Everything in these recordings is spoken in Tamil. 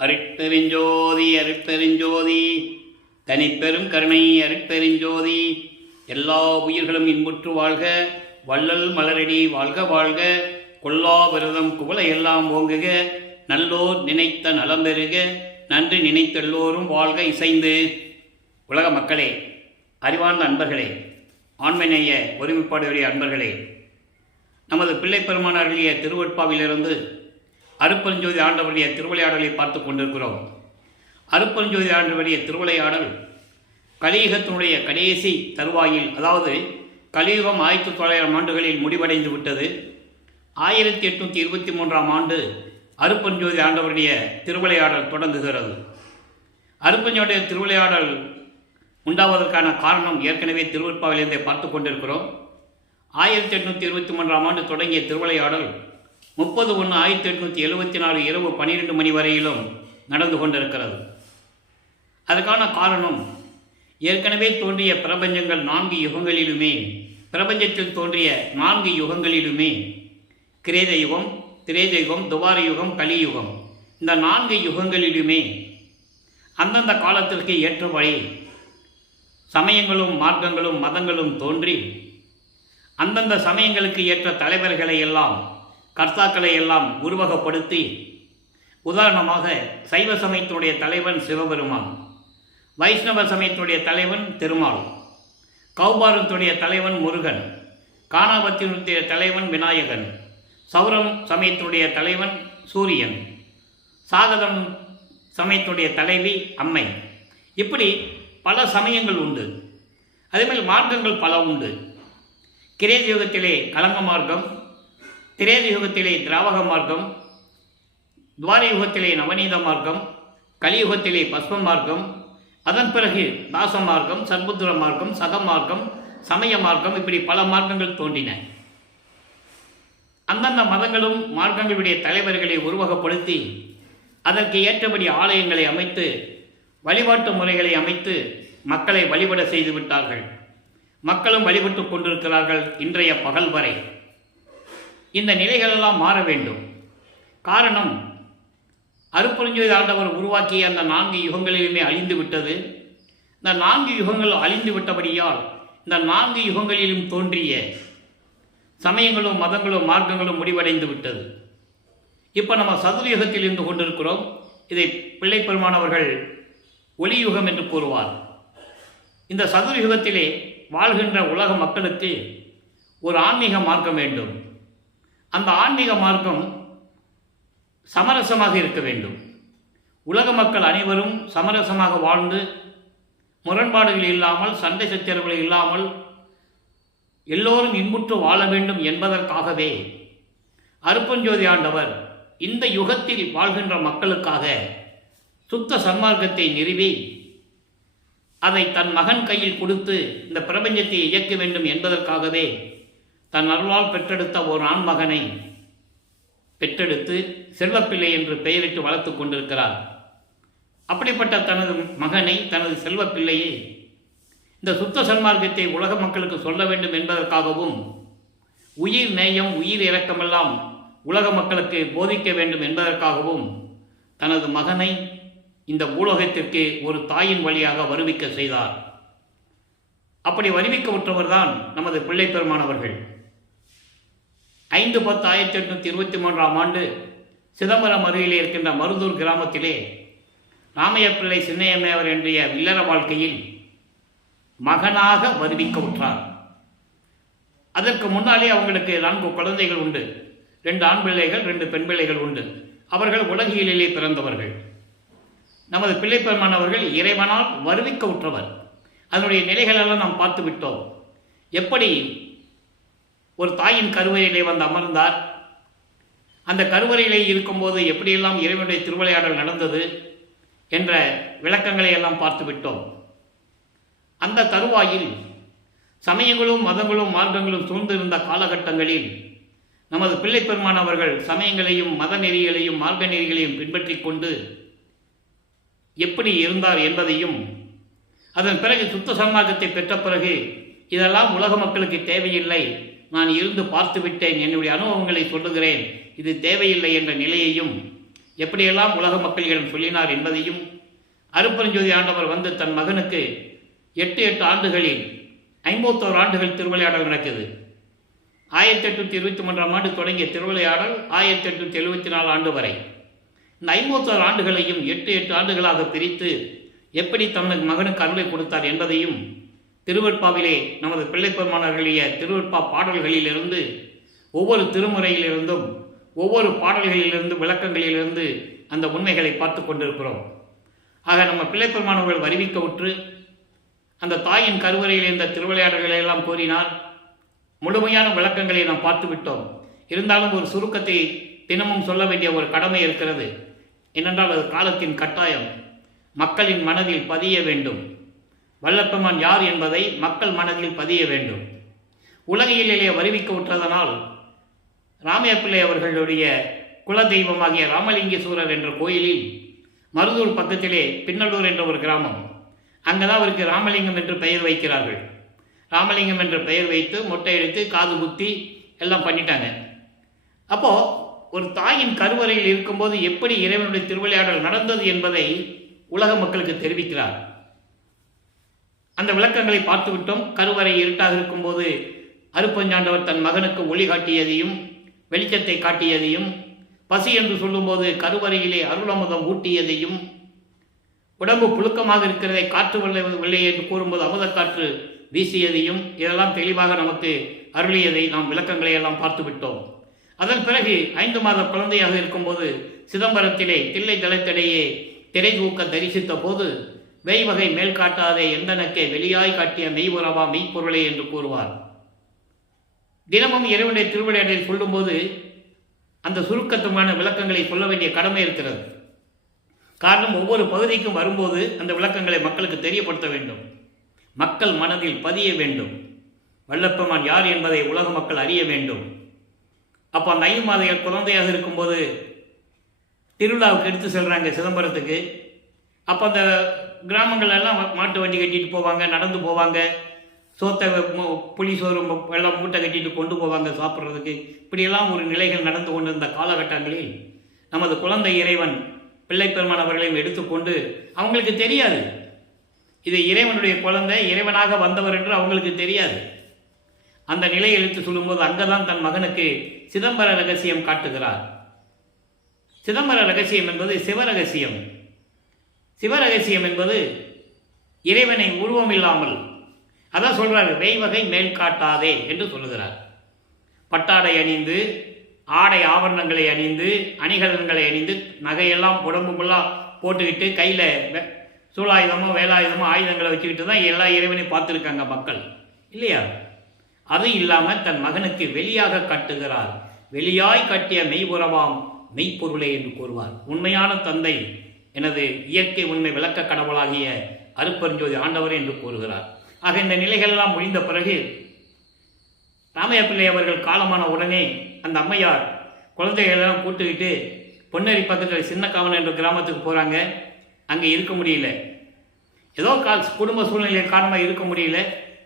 அருட்பெருஞ்சோதி அருட்பெருஞ்சோதி தனிப்பெரும் கருணை அருட்பெருஞ்சோதி. எல்லா உயிர்களும் இன்புற்று வாழ்க, வள்ளல் மலரடி வாழ்க வாழ்க, கொல்லா விரதம் குவளை எல்லாம் ஓங்குக, நல்லோர் நினைத்த நலம் பெறுக, நன்றி நினைத்தெல்லோரும் வாழ்க இசைந்து. உலக மக்களே, அறிவார்ந்த அன்பர்களே, ஆண்மைநேய ஒருமைப்பாடுடைய அன்பர்களே, நமது பிள்ளை பெருமானாருடைய திருவட்பாவிலிருந்து அருட்பெருஞ்சோதி ஆண்டவருடைய திருவிளையாடலை பார்த்து கொண்டிருக்கிறோம். அருட்பெருஞ்சோதி ஆண்டவருடைய திருவிளையாடல் கலியுகத்தினுடைய கடைசி தருவாயில், அதாவது கலியுகம் 1900 ஆண்டுகளில் முடிவடைந்து விட்டது. 1823 ஆண்டு அருட்பெருஞ்சோதி ஆண்டவருடைய திருவிளையாடல் தொடங்குகிறது. அருட்பெருஞ்சோதிய திருவிளையாடல் உண்டாவதற்கான காரணம் ஏற்கனவே திருவட்பாவிலிருந்தே பார்த்து கொண்டிருக்கிறோம். 1823 ஆண்டு தொடங்கிய திருவிளையாடல் 30/1/1874 இரவு 12 மணி வரையிலும் நடந்து கொண்டிருக்கிறது. அதற்கான காரணம், ஏற்கனவே தோன்றிய பிரபஞ்சங்கள் 4 யுகங்களிலுமே, பிரபஞ்சத்தில் தோன்றிய 4 யுகங்களிலுமே, கிரேத யுகம், திரேத யுகம், துவார யுகம், கலியுகம், இந்த 4 யுகங்களிலுமே அந்தந்த காலத்திற்கு ஏற்றபடி சமயங்களும் மார்க்கங்களும் மதங்களும் தோன்றி அந்தந்த சமயங்களுக்கு ஏற்ற தலைவர்களை எல்லாம், கர்த்தாக்களை எல்லாம் உருவகப்படுத்தி, உதாரணமாக சைவ சமயத்தினுடைய தலைவன் சிவபெருமான், வைஷ்ணவ சமயத்தினுடைய தலைவன் திருமால், கௌபாரத்துடைய தலைவன் முருகன், காணாபத்தினுடைய தலைவன் விநாயகன், சௌரம் சமயத்தினுடைய தலைவன் சூரியன், சாகதம் சமயத்துடைய தலைவி அம்மை, இப்படி பல சமயங்கள் உண்டு. அதேமாதிரி மார்க்கங்கள் பல உண்டு. கிரேத யுகத்திலே கலங்க மார்க்கம், திரேத யுகத்திலே திராவக மார்க்கம், துவார யுகத்திலே நவநீத மார்க்கம், கலியுகத்திலே பஸ்ம மார்க்கம், அதன் பிறகு தாச மார்க்கம், சர்புத்திர மார்க்கம், சக மார்க்கம், சமய மார்க்கம், இப்படி பல மார்க்கங்கள் தோன்றின. அந்தந்த மதங்களும் மார்க்கங்களுடைய தலைவர்களை உருவகப்படுத்தி அதற்கு ஏற்றபடி ஆலயங்களை அமைத்து, வழிபாட்டு முறைகளை அமைத்து மக்களை வழிபட செய்து விட்டார்கள். மக்களும் வழிபட்டு கொண்டிருக்கிறார்கள் இன்றைய பகல் வரை. இந்த நிலைகளெல்லாம் மாற வேண்டும். காரணம், அருட்பெருஞ்சோதி ஆண்டவர் உருவாக்கிய அந்த 4 யுகங்களிலுமே அழிந்து விட்டது. இந்த 4 யுகங்கள் அழிந்து விட்டபடியால் இந்த 4 யுகங்களிலும் தோன்றிய சமயங்களும் மதங்களும் மார்க்கங்களும் முடிவடைந்து விட்டது. இப்போ நம்ம சதுர்யுகத்தில் இருந்து கொண்டிருக்கிறோம். இதை பிள்ளை பெருமானவர்கள் ஒளியுகம் என்று கூறுவார். இந்த சதுர்யுகத்திலே வாழ்கின்ற உலக மக்களுக்கு ஒரு ஆன்மீக மார்க்கம் வேண்டும். அந்த ஆன்மீக மார்க்கம் சமரசமாக இருக்க வேண்டும். உலக மக்கள் அனைவரும் சமரசமாக வாழ்ந்து, முரண்பாடுகள் இல்லாமல், சண்டை சச்சரவுகள் இல்லாமல் எல்லோரும் இன்புற்று வாழ வேண்டும் என்பதற்காகவே அருட்பெருஞ்சோதி ஆண்டவர் இந்த யுகத்தில் வாழ்கின்ற மக்களுக்காக சுத்த சன்மார்க்கத்தை நிறுவி அதை தன் மகன் கையில் கொடுத்து இந்த பிரபஞ்சத்தை இயக்க வேண்டும் என்பதற்காகவே தன் அருளால் பெற்றெடுத்த ஒரு ஆண் மகனை பெற்றெடுத்து செல்வப்பிள்ளை என்று பெயரிட்டு வளர்த்து கொண்டிருக்கிறார். அப்படிப்பட்ட தனது மகனை, தனது செல்வப்பிள்ளையை இந்த சுத்த சன்மார்க்கத்தை உலக மக்களுக்கு சொல்ல வேண்டும் என்பதற்காகவும், உயிர் நேயம், உயிர் இரக்கமெல்லாம் உலக மக்களுக்கு போதிக்க வேண்டும் என்பதற்காகவும் தனது மகனை இந்த பூலோகத்திற்கு ஒரு தாயின் வழியாக வருவிக்க செய்தார். அப்படி வருவிக்க விட்டவர்தான் நமது பிள்ளை பெருமானவர்கள். 5/10/1823 ஆண்டு சிதம்பரம் அருகிலே இருக்கின்ற மருதூர் கிராமத்திலே ராமைய பிள்ளை சின்னையம்மையவர் என்ற இல்லற வாழ்க்கையில் மகனாக வருவிக்க விட்டார். அதற்கு முன்னாலே அவங்களுக்கு 4 குழந்தைகள் உண்டு. 2 ஆண் பிள்ளைகள், 2 பெண் பிள்ளைகள் உண்டு. அவர்கள் உலகியலிலே பிறந்தவர்கள். நமது பிள்ளை பெருமானவர்கள் இறைவனால் வருவிக்க உற்றவர். அதனுடைய நிலைகளெல்லாம் நாம் பார்த்து விட்டோம். எப்படி ஒரு தாயின் கருவறையிலே வந்து அமர்ந்தார், அந்த கருவறையிலே இருக்கும்போது எப்படியெல்லாம் இறைவனுடைய திருவிளையாடல் நடந்தது என்ற விளக்கங்களை எல்லாம் பார்த்து விட்டோம். அந்த தருவாயில் சமயங்களும் மதங்களும் மார்க்கங்களும் சூழ்ந்திருந்த காலகட்டங்களில் நமது பிள்ளை பெருமானவர்கள் சமயங்களையும் மத நெறிகளையும் மார்க்க நெறிகளையும் பின்பற்றி கொண்டு எப்படி இருந்தார் என்பதையும், அதன் பிறகு சுத்த சன்மார்க்கத்தை பெற்ற பிறகு இதெல்லாம் உலக மக்களுக்கு தேவையில்லை, நான் இருந்து பார்த்து விட்டேன், என்னுடைய அனுபவங்களை சொல்லுகிறேன், இது தேவையில்லை என்ற நிலையையும் எப்படியெல்லாம் உலக மக்களிடம் சொல்லினார் என்பதையும், அருட்பெருஞ்சோதி ஆண்டவர் வந்து தன் மகனுக்கு 8 ஆண்டுகளில் 51 ஆண்டுகள் திருவிளையாடல் நடக்குது. 1823ஆம் ஆண்டு தொடங்கிய திருவிளையாடல் 1874 ஆண்டு வரை இந்த 51 ஆண்டுகளையும் 8 ஆண்டுகளாக பிரித்து எப்படி தனது மகனுக்கு அருளை கொடுத்தார் என்பதையும் திருவெட்பாவிலே நமது பிள்ளைப்பெருமானர்களுடைய திருவெட்பா பாடல்களிலிருந்து, ஒவ்வொரு திருமுறையிலிருந்தும் ஒவ்வொரு பாடல்களிலிருந்து விளக்கங்களிலிருந்து அந்த உண்மைகளை பார்த்து கொண்டிருக்கிறோம். ஆக நம்ம பிள்ளைப்பெருமானவர்கள் வருவிக்க உற்று அந்த தாயின் கருவறையில் இருந்த திருவிளையாடல்களை எல்லாம் கூறினார். முழுமையான விளக்கங்களை நாம் பார்த்து விட்டோம். இருந்தாலும் ஒரு சுருக்கத்தை தினமும் சொல்ல வேண்டிய ஒரு கடமை இருக்கிறது. ஏனென்றால் அது காலத்தின் கட்டாயம். மக்களின் மனதில் பதிய வேண்டும். வல்லப்பெருமான் யார் என்பதை மக்கள் மனதில் பதிய வேண்டும். உலகியலிலே வருவிக்க உற்றதனால் ராமையப்பிள்ளை அவர்களுடைய குலதெய்வமாகிய ராமலிங்கேஸ்வரர் என்ற கோயிலில் மருதூர் பக்கத்திலே பின்னலூர் என்ற ஒரு கிராமம், அங்கதான் அவருக்கு ராமலிங்கம் என்று பெயர் வைக்கிறார்கள். ராமலிங்கம் என்ற பெயர் வைத்து மொட்டை எடுத்து காது குத்தி எல்லாம் பண்ணிட்டாங்க. அப்போ ஒரு தாயின் கருவறையில் இருக்கும்போது எப்படி இறைவனுடைய திருவிளையாடல் நடந்தது என்பதை உலக மக்களுக்கு தெரிவிக்கிறார். அந்த விளக்கங்களை பார்த்து விட்டோம். கருவறை இருட்டாக இருக்கும்போது அருட்பெருஞ்சாண்டவர் தன் மகனுக்கு ஒளி காட்டியதையும் வெளிச்சத்தை காட்டியதையும், பசி என்று சொல்லும்போது கருவறையிலே அருளமுதம் ஊட்டியதையும், உடம்பு புழுக்கமாக இருக்கிறதை காற்று வெள்ளை என்று கூறும்போது அமுத காற்று வீசியதையும், இதெல்லாம் தெளிவாக நமக்கு அருளியதை நாம் விளக்கங்களை எல்லாம் பார்த்து விட்டோம். அதன் பிறகு 5 மாத குழந்தையாக இருக்கும்போது சிதம்பரத்திலே தில்லை தளத்திடையே திரை தூக்க தரிசித்த போது வெய்வகை மேல் காட்டாதே எந்தனக்கே வெளியாய் காட்டிய மெய்வுறவா மெய்ப்பொருளே என்று கூறுவார். தினமும் இறைவனுடைய திருவிளையாடலை சொல்லும்போது அந்த சுருக்கத்துமான விளக்கங்களை சொல்ல வேண்டிய கடமை இருக்கிறது. காரணம், ஒவ்வொரு பகுதிக்கும் வரும்போது அந்த விளக்கங்களை மக்களுக்கு தெரியப்படுத்த வேண்டும். மக்கள் மனதில் பதிய வேண்டும். வல்லப்பெருமான் யார் என்பதை உலக மக்கள் அறிய வேண்டும். அப்போ அந்த 5 மாத குழந்தையாக இருக்கும்போது திருவிழாவுக்கு எடுத்து செல்கிறாங்க சிதம்பரத்துக்கு. அப்போ அந்த கிராமங்கள் எல்லாம் மாட்டு வண்டி கட்டிட்டு போவாங்க, நடந்து போவாங்க, சோத்தை புளி சோறு எல்லாம் மூட்டை கட்டிட்டு கொண்டு போவாங்க சாப்பிட்றதுக்கு. இப்படியெல்லாம் ஒரு நிலைகள் நடந்து கொண்டிருந்த காலகட்டங்களில் நமது குழந்தை இறைவன் பிள்ளைப்பெருமான் அவர்களையும் எடுத்துக்கொண்டு, அவங்களுக்கு தெரியாது இது இறைவனுடைய குழந்தை, இறைவனாக வந்தவர் என்று அவங்களுக்கு தெரியாது. அந்த நிலையை எடுத்து சொல்லும்போது அங்கதான் தன் மகனுக்கு சிதம்பர ரகசியம் காட்டுகிறார். சிதம்பர ரகசியம் என்பது சிவரகசியம். சிவரகசியம் என்பது இறைவனை உருவம் இல்லாமல், அதான் சொல்றாரு, வெய்வகை மேல் காட்டாதே என்று சொல்லுகிறார். பட்டாடை அணிந்து, ஆடை ஆபரணங்களை அணிந்து, அணிகலன்களை அணிந்து, நகையெல்லாம் உடம்பு ஃபுல்லாக போட்டுக்கிட்டு, கையில் சூலாயுதமோ வேலாயுதமோ ஆயுதங்களை வச்சுக்கிட்டு தான் எல்லா இறைவனையும் பார்த்துருக்காங்க மக்கள், இல்லையா? அது இல்லாமல் தன் மகனுக்கு வெளியாக காட்டுகிறார். வெளியாய் காட்டிய மெய்புறவாம் மெய்ப்பொருளே என்று கூறுவார். உண்மையான தந்தை, எனது இயற்கை உண்மை விளக்க கடவுளாகிய அருட்பெருஞ்சோதி ஆண்டவர் என்று கூறுகிறார். ஆக இந்த நிலைகளெல்லாம் முடிந்த பிறகு ராமையப்பிள்ளை அவர்கள் காலமான உடனே அந்த அம்மையார் குழந்தைகளெல்லாம் கூட்டுக்கிட்டு பொன்னேரி பக்கத்தில் சின்னக்காவன் என்ற கிராமத்துக்கு போகிறாங்க. அங்கே இருக்க முடியல, ஏதோ குடும்ப சூழ்நிலை காரணமாக இருக்க முடியல.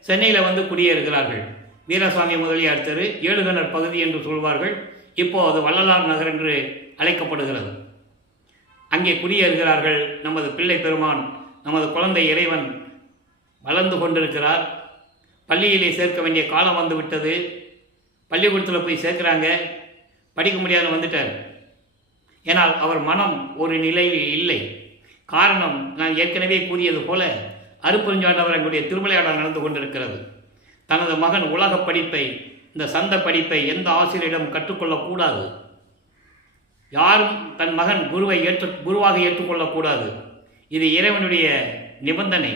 சென்னையில் வந்து குடியேறுகிறார்கள். வீரசாமி முதலியார் தெரு, ஏழுகணர் பகுதி என்று சொல்வார்கள். இப்போது அது வள்ளலார் நகர் என்று அழைக்கப்படுகிறது. அங்கே குடியேறுகிறார்கள். நமது பிள்ளை பெருமான், நமது குழந்தை இறைவன் வளர்ந்து கொண்டிருக்கிறார். பள்ளியிலே சேர்க்க வேண்டிய காலம் வந்து விட்டது. பள்ளிக்கூடத்தில் போய் சேர்க்குறாங்க. படிக்க முடியாத வந்துட்டார். ஏனால் அவர் மனம் ஒரு நிலையில் இல்லை. காரணம், நான் ஏற்கனவே கூறியது போல அருட்பெருஞ்சாண்டவர் எங்களுடைய திருவிளையாடல் நடந்து கொண்டிருக்கிறது. தனது மகன் உலக படிப்பை, இந்த சந்த படிப்பை எந்த ஆசிரியரிடம் கற்றுக்கொள்ளக்கூடாது. யாரும் தன் மகன் குருவாக ஏற்றுக்கொள்ளக்கூடாது. இது இறைவனுடைய நிபந்தனை.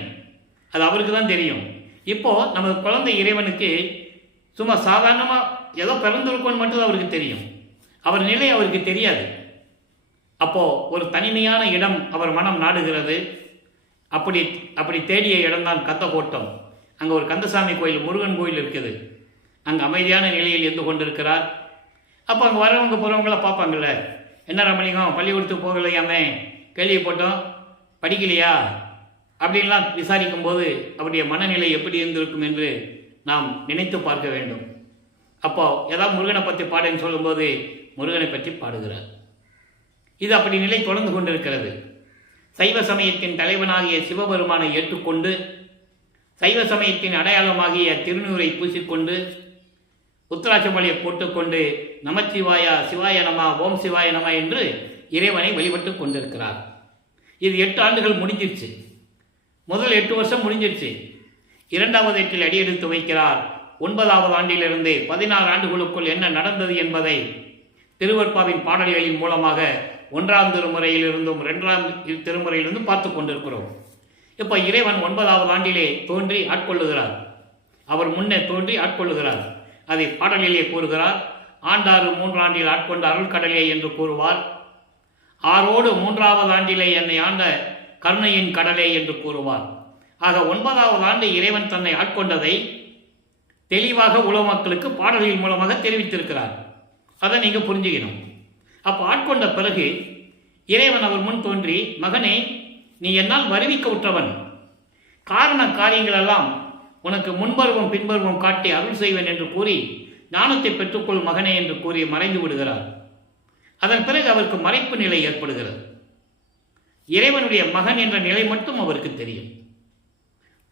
அது அவருக்கு தான் தெரியும். இப்போது நமது குழந்தை இறைவனுக்கு சும்மா சாதாரணமாக ஏதோ பிறந்திருக்கோன்னு மட்டும் அவருக்கு தெரியும். அவர் நிலை அவருக்கு தெரியாது. அப்போது ஒரு தனிமையான இடம் அவர் மனம் நாடுகிறது. அப்படி தேடிய இடம்தான் கந்தக்கோட்டம். அங்கே ஒரு கந்தசாமி கோயில், முருகன் கோயில் இருக்குது. அங்கே அமைதியான நிலையில் இருந்து கொண்டிருக்கிறார். அப்போ அங்கே வரவங்க போகிறவங்கள பார்ப்பாங்கள்ல, என்ன ராமலிங்கம் பள்ளிக்கூடத்துக்கு போகலையாமே, கேள்விப்பட்டோம், படிக்கலையா அப்படின்லாம் விசாரிக்கும்போது அவருடைய மனநிலை எப்படி இருந்திருக்கும் என்று நாம் நினைத்து பார்க்க வேண்டும். அப்போது ஏதாவது முருகனை பற்றி பாடுன்னு சொல்லும்போது முருகனை பற்றி பாடுகிறார். இது அப்படி நிலை தொடர்ந்து கொண்டிருக்கிறது. சைவ சமயத்தின் தலைவனாகிய சிவபெருமானை ஏற்றுக்கொண்டு சைவ சமயத்தின் அடையாளமாகிய திருநூரை பூசிக்கொண்டு உத்தராட்சமலையை போட்டுக்கொண்டு நமச்சிவாயா சிவாய நம ஓம் சிவாய நம என்று இறைவனை வழிபட்டு கொண்டிருக்கிறார். இது 8 ஆண்டுகள் முடிஞ்சிருச்சு. முதல் 8 வருஷம் முடிஞ்சிருச்சு. 2வது எட்டில் அடியெடுத்து வைக்கிறார். 9வது ஆண்டிலிருந்து 16 ஆண்டுகளுக்குள் என்ன நடந்தது என்பதை திருவற்பாவின் பாடல்களின் மூலமாக 1ஆம் திருமுறையிலிருந்தும் 2ஆம் திருமுறையிலிருந்தும் பார்த்து கொண்டிருக்கிறோம். இப்போ இறைவன் 9வது ஆண்டிலே தோன்றி ஆட்கொள்ளுகிறார். அவர் முன்னே தோன்றி ஆட்கொள்ளுகிறார். அதை பாடலிலே கூறுகிறார். ஆண்டாறு 3 ஆண்டில் ஆட்கொண்ட அருள்கடலே என்று கூறுவார். ஆரோடு 3வது ஆண்டிலே என்னை ஆண்ட கருணையின் கடலே என்று கூறுவார். ஆக 9வது ஆண்டு இறைவன் தன்னை ஆட்கொண்டதை தெளிவாக உலகமக்களுக்கு பாடல்களின் மூலமாக தெரிவித்திருக்கிறார். அதை நீங்கள் புரிஞ்சுக்கணும். அப்போ ஆட்கொண்ட பிறகு இறைவன் அவர் முன் தோன்றி, மகனே, நீ என்னால் வருவிக்க உற்றவன், காரண காரியங்களெல்லாம் உனக்கு முன்பருவம் பின்பருவம் காட்டி அருள் செய்வேன் என்று கூறி ஞானத்தை பெற்றுக்கொள் மகனே என்று கூறி மறைந்து விடுகிறார். அதன் பிறகு அவருக்கு மறைப்பு நிலை ஏற்படுகிறது. இறைவனுடைய மகன் என்ற நிலை மட்டும் அவருக்கு தெரியும்.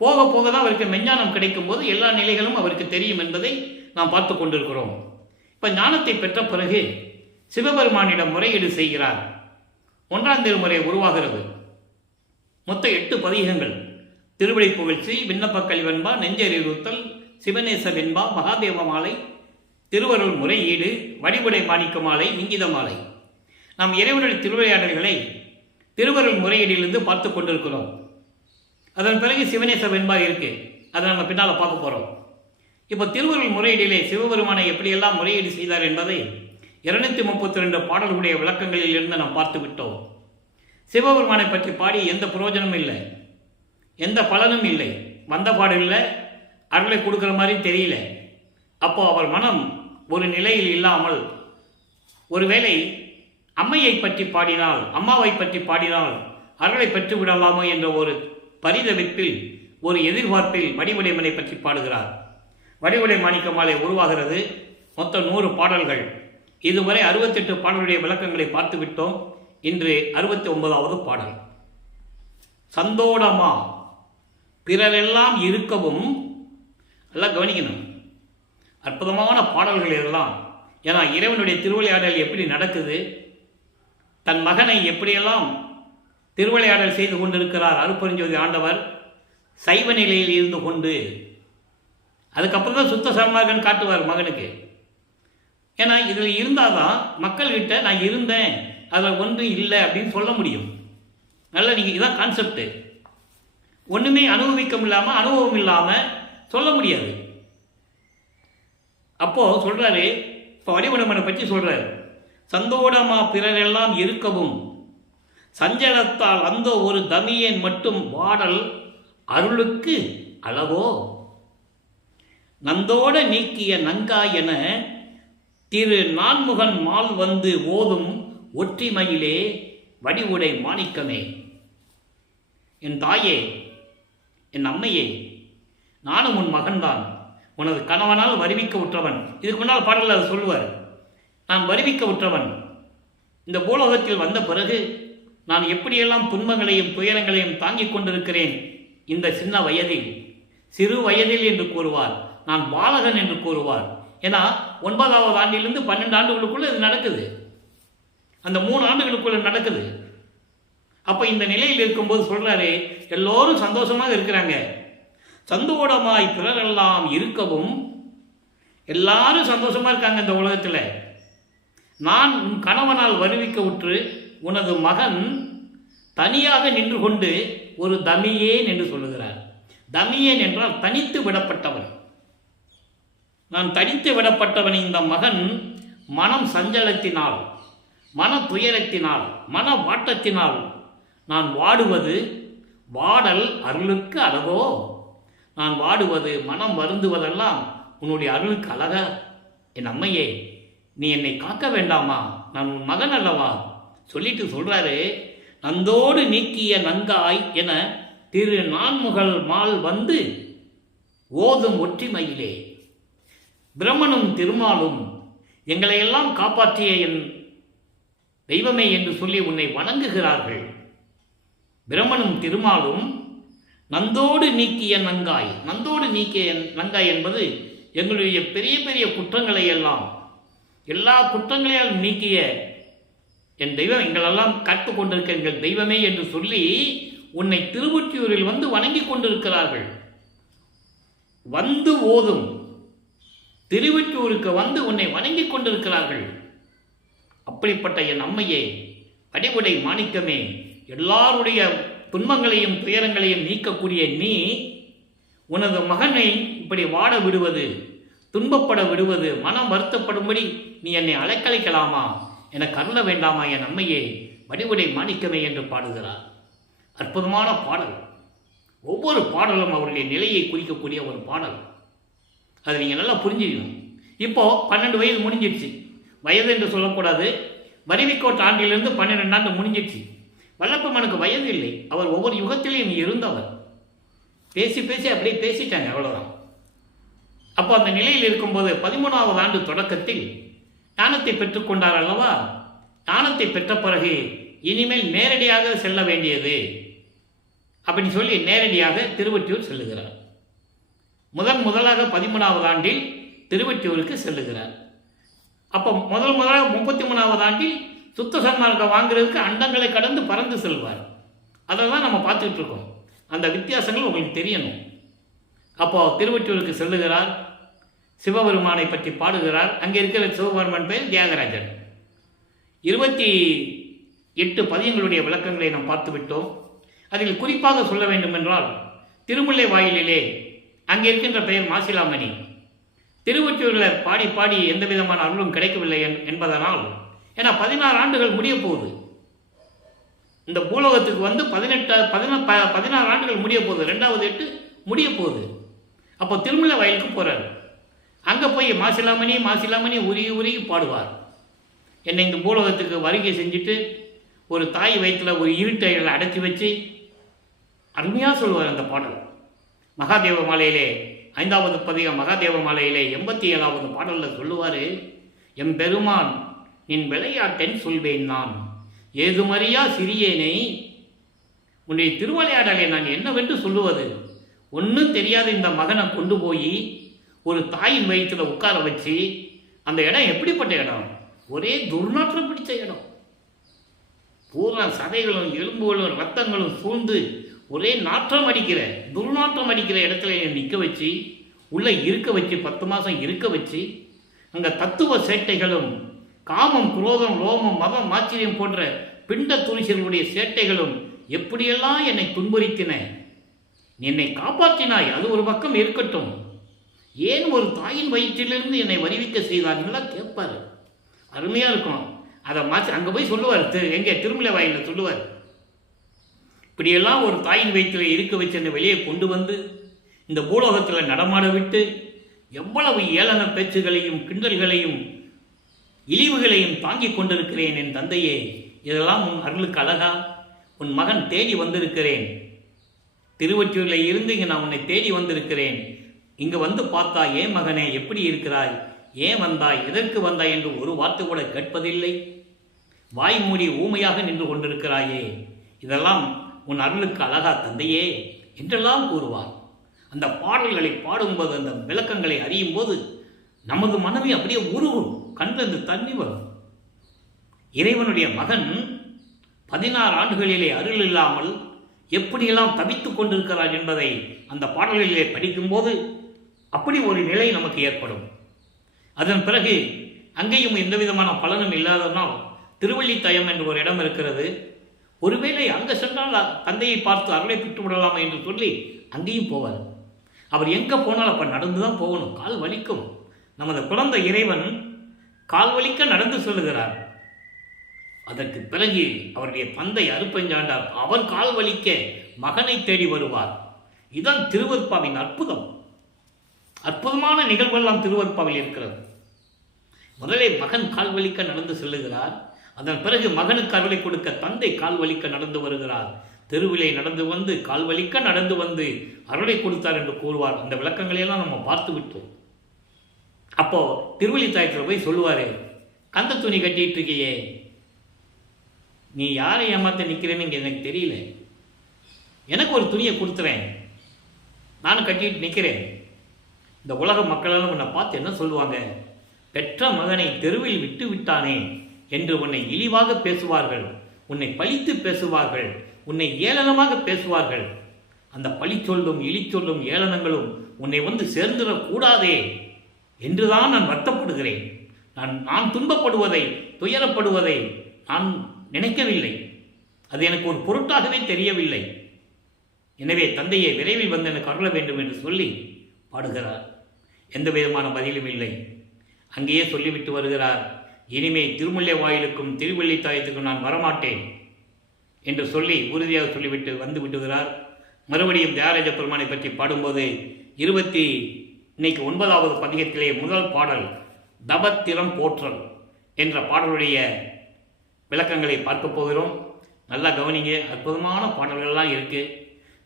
போக போக தான் அவருக்கு மெஞ்ஞானம் கிடைக்கும் போது எல்லா நிலைகளும் அவருக்கு தெரியும் என்பதை நாம் பார்த்து கொண்டிருக்கிறோம். இப்போ ஞானத்தை பெற்ற பிறகு சிவபெருமானிடம் முறையீடு செய்கிறார். 1ஆம் திருமுறை உருவாகிறது. மொத்தம் 8 பதிகங்கள்: திருவிடை புகழ்ச்சி, விண்ணப்ப கல்வென்பா, நெஞ்சறிவுறுத்தல், சிவநேச வெண்பா, மகாதேவ மாலை, திருவருள் முறையீடு, வடிவுடை மாணிக்க மாலை, இங்கித மாலை. நாம் இறைவனுடைய திருவிளையாடல்களை திருவருள் முறையீடிலிருந்து பார்த்து கொண்டிருக்கிறோம். அதன் பிறகு சிவநேச வெண்பா இருக்கு, அதை நம்ம பின்னால் பார்க்க போகிறோம். இப்போ திருவருள் முறையீடிலே சிவபெருமானை எப்படியெல்லாம் முறையீடு செய்தார் என்பதை 232 பாடல்களுடைய விளக்கங்களில் இருந்து நாம் பார்த்து விட்டோம். சிவபெருமானை பற்றி பாடி எந்த பிரயோஜனமும் இல்லை, எந்த பலனும் இல்லை. வந்த பாடு இல்லை, அருளை கொடுக்குற மாதிரி தெரியல. அப்போ அவர் மனம் ஒரு நிலையில் இல்லாமல், ஒருவேளை அம்மையை பற்றி பாடினால், அம்மாவை பற்றி பாடினால் அருளை பெற்று விடலாமோ என்ற ஒரு பரிதவிப்பில், ஒரு எதிர்பார்ப்பில் வடிவுடைமனை பற்றி பாடுகிறார். வடிவுடை மாணிக்க மாலை உருவாகிறது. மொத்தம் 100 பாடல்கள். இதுவரை 68 பாடலுடைய விளக்கங்களை பார்த்து விட்டோம். இன்று 69வது பாடல். சந்தோடமா பிறரெல்லாம் இருக்கவும். எல்லாம் கவனிக்கணும், அற்புதமான பாடல்கள் எல்லாம். ஏன்னா இறைவனுடைய திருவிளையாடல் எப்படி நடக்குது, தன் மகனை எப்படியெல்லாம் திருவிளையாடல் செய்து கொண்டிருக்கிறார் அருட்பெருஞ்சோதி ஆண்டவர் சைவ நிலையில் இருந்து கொண்டு. அதுக்கப்புறம் தான் சுத்த சன்மார்க்கன் காட்டுவார் மகனுக்கு. ஏன்னா இதில் இருந்தால் தான் மக்கள்கிட்ட நான் இருந்தேன், அதில் ஒன்றும் இல்லை அப்படின்னு சொல்ல முடியும். நல்ல நீங்கள் இதான் கான்செப்டு. ஒன்றுமே அனுபவிக்கம் இல்லாமல், அனுபவம் இல்லாமல் சொல்ல முடியாது. அப்போது சொல்கிறாரு, இப்போ வடிவடமனை பற்றி சொல்கிறார். சந்தோடமா பிறரெல்லாம் இருக்கவும் சஞ்சலத்தால் அந்த ஒரு தமியன் மட்டும் வாடல் அருளுக்கு அளவோ. நந்தோட நீக்கிய நங்காய் என திரு நான்முகன் மால் வந்து ஓதும் ஒற்றிமையிலே வடிவுடை மாணிக்கமே. என் தாயே, என் அம்மையே, நானும் உன் மகன்தான், உனது கணவனால் வருவிக்க உற்றவன். இதுக்கு முன்னால் பாடலில் அதை சொல்லுவார். நான் வருவிக்க உற்றவன். இந்த பூலோகத்தில் வந்த பிறகு நான் எப்படியெல்லாம் துன்பங்களையும் துயரங்களையும் தாங்கிக் கொண்டிருக்கிறேன். இந்த சின்ன வயதில், சிறு வயதில் என்று கூறுவார், நான் பாலகன் என்று கூறுவார். ஏன்னா 9வது ஆண்டிலிருந்து 12 ஆண்டுகளுக்குள்ள இது நடக்குது. அந்த 3 ஆண்டுகளுக்குள்ள நடக்குது. அப்போ இந்த நிலையில் இருக்கும்போது சொல்றாரு, எல்லோரும் சந்தோஷமாக இருக்கிறாங்க. சந்தோடமாய் பிறரெல்லாம் இருக்கவும். எல்லாரும் சந்தோஷமா இருக்காங்க இந்த உலகத்தில். நான் உன் கணவனால் வருவிக்க உற்று உனது மகன் தனியாக நின்று கொண்டு ஒரு தமியேன் என்று சொல்லுகிறார். தமியேன் என்றால் தனித்து விடப்பட்டவன். நான் தனித்து விடப்பட்டவன். இந்த மகன் மனம் சஞ்சலத்தினால், மன துயரத்தினால், மன வாட்டத்தினால் நான் வாடுவது வாடல் அருளுக்கு அளவோ. நான் வாடுவது, மனம் வருந்துவதெல்லாம் உன்னுடைய அருளுக்கு அழகா. என் அம்மையே, நீ என்னை காக்க வேண்டாமா? நான் உன் மகன் அல்லவா? சொல்லிட்டு சொல்றாரு, நந்தோடு நீக்கிய நங்காய் என திரு நான்முகல் மால் வந்து ஓதும் ஒற்றிமையிலே. பிரம்மனும் திருமாலும் எங்களையெல்லாம் காப்பாற்றிய என் தெய்வமே என்று சொல்லி உன்னை வணங்குகிறார்கள். பிரமனும் திருமாலும் நந்தோடு நீக்கிய நங்காய். நந்தோடு நீக்கிய நங்காய் என்பது எங்களுடைய பெரிய பெரிய குற்றங்களை எல்லாம், எல்லா குற்றங்களையும் நீக்கிய என் தெய்வம், எங்களெல்லாம் காத்து கொண்டிருக்க எங்கள் தெய்வமே என்று சொல்லி உன்னை திருவொற்றியூரில் வந்து வணங்கி கொண்டிருக்கிறார்கள். வந்து ஓதும் திருவொற்றியூருக்கு வந்து உன்னை வணங்கி கொண்டிருக்கிறார்கள். அப்படிப்பட்ட என் அம்மையே, அடிவுடை மாணிக்கமே, எல்லாருடைய துன்பங்களையும் துயரங்களையும் நீக்கக்கூடிய நீ உனது மகனை இப்படி வாட விடுவது, துன்பப்பட விடுவது, மனம் வருத்தப்படும்படி நீ என்னை அலைக்கழிக்கலாமா? எனக்கு அருள வேண்டாமா என் அம்மையே, வடிவுடை மாணிக்கமே என்று பாடுகிறார். அற்புதமான பாடல். ஒவ்வொரு பாடலும் அவருடைய நிலையை குறிக்கக்கூடிய ஒரு பாடல். அதை நீங்கள் நல்லா புரிஞ்சுக்கணும். இப்போது 12 வயது முடிஞ்சிடுச்சு. வயது என்று சொல்லக்கூடாது, வருவிக்கோட்டு ஆண்டிலிருந்து 12 ஆண்டு முடிஞ்சிடுச்சு. வல்லப்பமனுக்கு வயது இல்லை. அவர் ஒவ்வொரு யுகத்திலையும் இருந்தவர். பேசி பேசி அப்படியே பேசிட்டாங்க, அவ்வளோதான். அப்போ அந்த நிலையில் இருக்கும்போது 13வது ஆண்டு தொடக்கத்தில் ஞானத்தை பெற்றுக்கொண்டார் அல்லவா? ஞானத்தை பெற்ற பிறகு இனிமேல் நேரடியாக செல்ல வேண்டியது அப்படின்னு சொல்லி நேரடியாக திருவொற்றியூர் செல்லுகிறார். முதலாக 13வது ஆண்டில் திருவொற்றியூருக்கு செல்லுகிறார். அப்போ முதலாக 33வது ஆண்டில் சுத்த சன்மார்க்கம் வாங்குறதுக்கு அண்டங்களை கடந்து பறந்து செல்வார். அதை தான் நம்ம பார்த்துக்கிட்டு இருக்கோம். அந்த வித்தியாசங்கள் உங்களுக்கு தெரியணும். அப்போ திருவொற்றியூருக்கு செல்லுகிறார். சிவபெருமானை பற்றி பாடுகிறார். அங்கே இருக்கிற சிவபெருமான் பெயர் தியாகராஜன். 28 பதியங்களுடைய விளக்கங்களை நாம் பார்த்துவிட்டோம். அதில் குறிப்பாக சொல்ல வேண்டும் என்றால், திருமுல்லை வாயிலிலே அங்கே இருக்கின்ற பெயர் மாசிலாமணி. திருவொற்றியூரில் பாடி பாடி எந்த விதமான அருளும் கிடைக்கவில்லை என்பதனால், ஏன்னா 16 ஆண்டுகள் முடிய போகுது. இந்த பூலோகத்துக்கு வந்து 16 ஆண்டுகள் முடிய போகுது. 2வது 8 முடிய போகுது. அப்போ திருமுல்லை வாயிலுக்கு போகிறார். அங்கே போய் மாசிலாமணி மாசிலாமணி உருகி உருகி பாடுவார். என்னை இந்த பூலோகத்துக்கு வருகை செஞ்சுட்டு ஒரு தாய் வயிற்றில் ஒரு இருட்டைகளை அடைச்சி வச்சு அருமையாக சொல்லுவார் அந்த பாடல். மகாதேவ மாலையிலே 5வது பதிகம் மகாதேவ மாலையிலே 87வது பாடலில் சொல்லுவார், எம் பெருமான் நின் விளையாட்டென் சொல்வேன் நான், ஏதுமறியா சிறியேனை உன்னுடைய திருவிளையாடலை நான் என்னவென்று சொல்லுவது? ஒன்றும் தெரியாத இந்த மகனை கொண்டு போய் ஒரு தாயின் வயிற்றில் உட்கார வச்சு, அந்த இடம் எப்படிப்பட்ட இடம்? ஒரே துர்நாற்றம் பிடிச்ச இடம். பூரா சதைகளும் எலும்புகளும் ரத்தங்களும் சூழ்ந்து ஒரே நாற்றம் அடிக்கிற துர்நாற்றம் அடிக்கிற இடத்துல நிற்க வச்சு, உள்ளே இருக்க வச்சு 10 மாதம் இருக்க வச்சு, அங்கே தத்துவ சேட்டைகளும் காமம் குரோதம் லோமம் மதம் ஆச்சரியம் போன்ற பிண்ட துணிச்சர்களுடைய சேட்டைகளும் எப்படியெல்லாம் என்னை துன்புறுத்தின. என்னை காப்பாற்றினாய், அது ஒரு பக்கம் இருக்கட்டும், ஏன் ஒரு தாயின் வயிற்றிலிருந்து என்னை வருவிக்க செய்தார்கள்லாம் கேட்பார். அருமையாக இருக்கும். அதை அங்கே போய் சொல்லுவார். எங்கே திருமலை வாயிலில் சொல்லுவார், இப்படியெல்லாம் ஒரு தாயின் வயிற்றில் இருக்க வச்சு என்னை வெளியே கொண்டு வந்து இந்த பூலோகத்தில் நடமாட விட்டு எவ்வளவு ஏளன பேச்சுகளையும் கிண்டல்களையும் இழிவுகளையும் தாங்கிக் கொண்டிருக்கிறேன் என் தந்தையே. இதெல்லாம் உன் அருளுக்கு அழகா? உன் மகன் தேடி வந்திருக்கிறேன். திருவொற்றியூரில் இருந்து இங்கே நான் உன்னை தேடி வந்திருக்கிறேன். இங்கே வந்து பார்த்தா, ஏன் மகனே எப்படி இருக்கிறாய், ஏன் வந்தாய், எதற்கு வந்தாய் என்று ஒரு வார்த்தை கூட கேட்பதில்லை. வாய் மூடி ஊமையாக நின்று கொண்டிருக்கிறாயே, இதெல்லாம் உன் அருளுக்கு அழகா தந்தையே என்றெல்லாம் கூறுவார். அந்த பாடல்களை பாடும்போது, அந்த விளக்கங்களை அறியும் போது நமது மனமே அப்படியே உருகும், கண்ணிலிருந்து தண்ணி வரும். இறைவனுடைய மகன் 16 ஆண்டுகளிலே அருள் இல்லாமல் எப்படியெல்லாம் தவித்துக் கொண்டிருக்கிறார் என்பதை அந்த பாடல்களிலே படிக்கும்போது அப்படி ஒரு நிலை நமக்கு ஏற்படும். அதன் பிறகு அங்கேயும் எந்த விதமான பலனும் இல்லாதனால் திருவள்ளித்தயம் என்று ஒரு இடம் இருக்கிறது. ஒருவேளை அங்கே சென்றால் தந்தையை பார்த்து அருளை பெற்று விடலாமா என்று சொல்லி அங்கேயும் போவார். அவர் எங்கே போனால் அப்போ நடந்து தான் போகணும், கால் வலிக்கும். நமது குழந்தை இறைவன் கால் வலிக்க நடந்து செல்லுகிறார். அதற்கு பிறகு அவருடைய தந்தை அருப்பஞ்சாண்டார் அவர் கால் வலிக்க மகனை தேடி வருவார். இதுதான் திருவருட்பாவின் அற்புதம். அற்புதமான நிகழ்வெல்லாம் திருவருட்பாவில் இருக்கிறது. முதலே மகன் கால் வலிக்க நடந்து செல்லுகிறார். அதன் பிறகு மகனுக்கு அருளை கொடுக்க தந்தை கால் வலிக்க நடந்து வருகிறார். தெருவிலே நடந்து வந்து கால் வலிக்க நடந்து வந்து அருளை கொடுத்தார் என்று கூறுவார். அந்த விளக்கங்களையெல்லாம் நம்ம பார்த்து விட்டோம். அப்போ திருவள்ளித்தாயத்தில் போய் சொல்லுவார், கந்த துணி கட்டிட்டு இருக்கியே, நீ யாரை ஏமாற்ற நிற்கிறேன்னு இங்கே எனக்கு தெரியல. எனக்கு ஒரு துணியை கொடுத்துறேன், நானும் கட்டிட்டு நிற்கிறேன். இந்த உலக மக்களெல்லாம் உன்னை பார்த்து என்ன சொல்லுவாங்க? பெற்ற மகனை தெருவில் விட்டு விட்டானே என்று உன்னை இழிவாக பேசுவார்கள், உன்னை பழித்து பேசுவார்கள், உன்னை ஏளனமாக பேசுவார்கள். அந்த பழி சொல்லும் இழி சொல்லும் ஏளனங்களும் உன்னை வந்து சேர்ந்துடக்கூடாதே என்றுதான் நான் வருத்தப்படுகிறேன். நான் துன்பப்படுவதை துயரப்படுவதை நான் நினைக்கவில்லை. அது எனக்கு ஒரு பொருட்டாகவே தெரியவில்லை. எனவே தந்தையை விரைவில் வந்து எனக்கு அருள வேண்டும் என்று சொல்லி பாடுகிறார். எந்த விதமான பதிலும் இல்லை. அங்கேயே சொல்லிவிட்டு வருகிறார், இனிமே திருமுல்லை வாயிலுக்கும் திருவள்ளி தாயத்துக்கும் நான் வரமாட்டேன் என்று சொல்லி உறுதியாக சொல்லிவிட்டு வந்து விட்டுகிறார். மறுபடியும் தியாகராஜ பெருமானை பற்றி பாடும்போது இன்னைக்கு 9வது பதிகத்திலே முதல் பாடல் தபத்திரம் போற்றல் என்ற பாடலுடைய விளக்கங்களை பார்க்க போகிறோம். நல்லா கவனிங்க, அற்புதமான பாடல்கள்லாம் இருக்குது.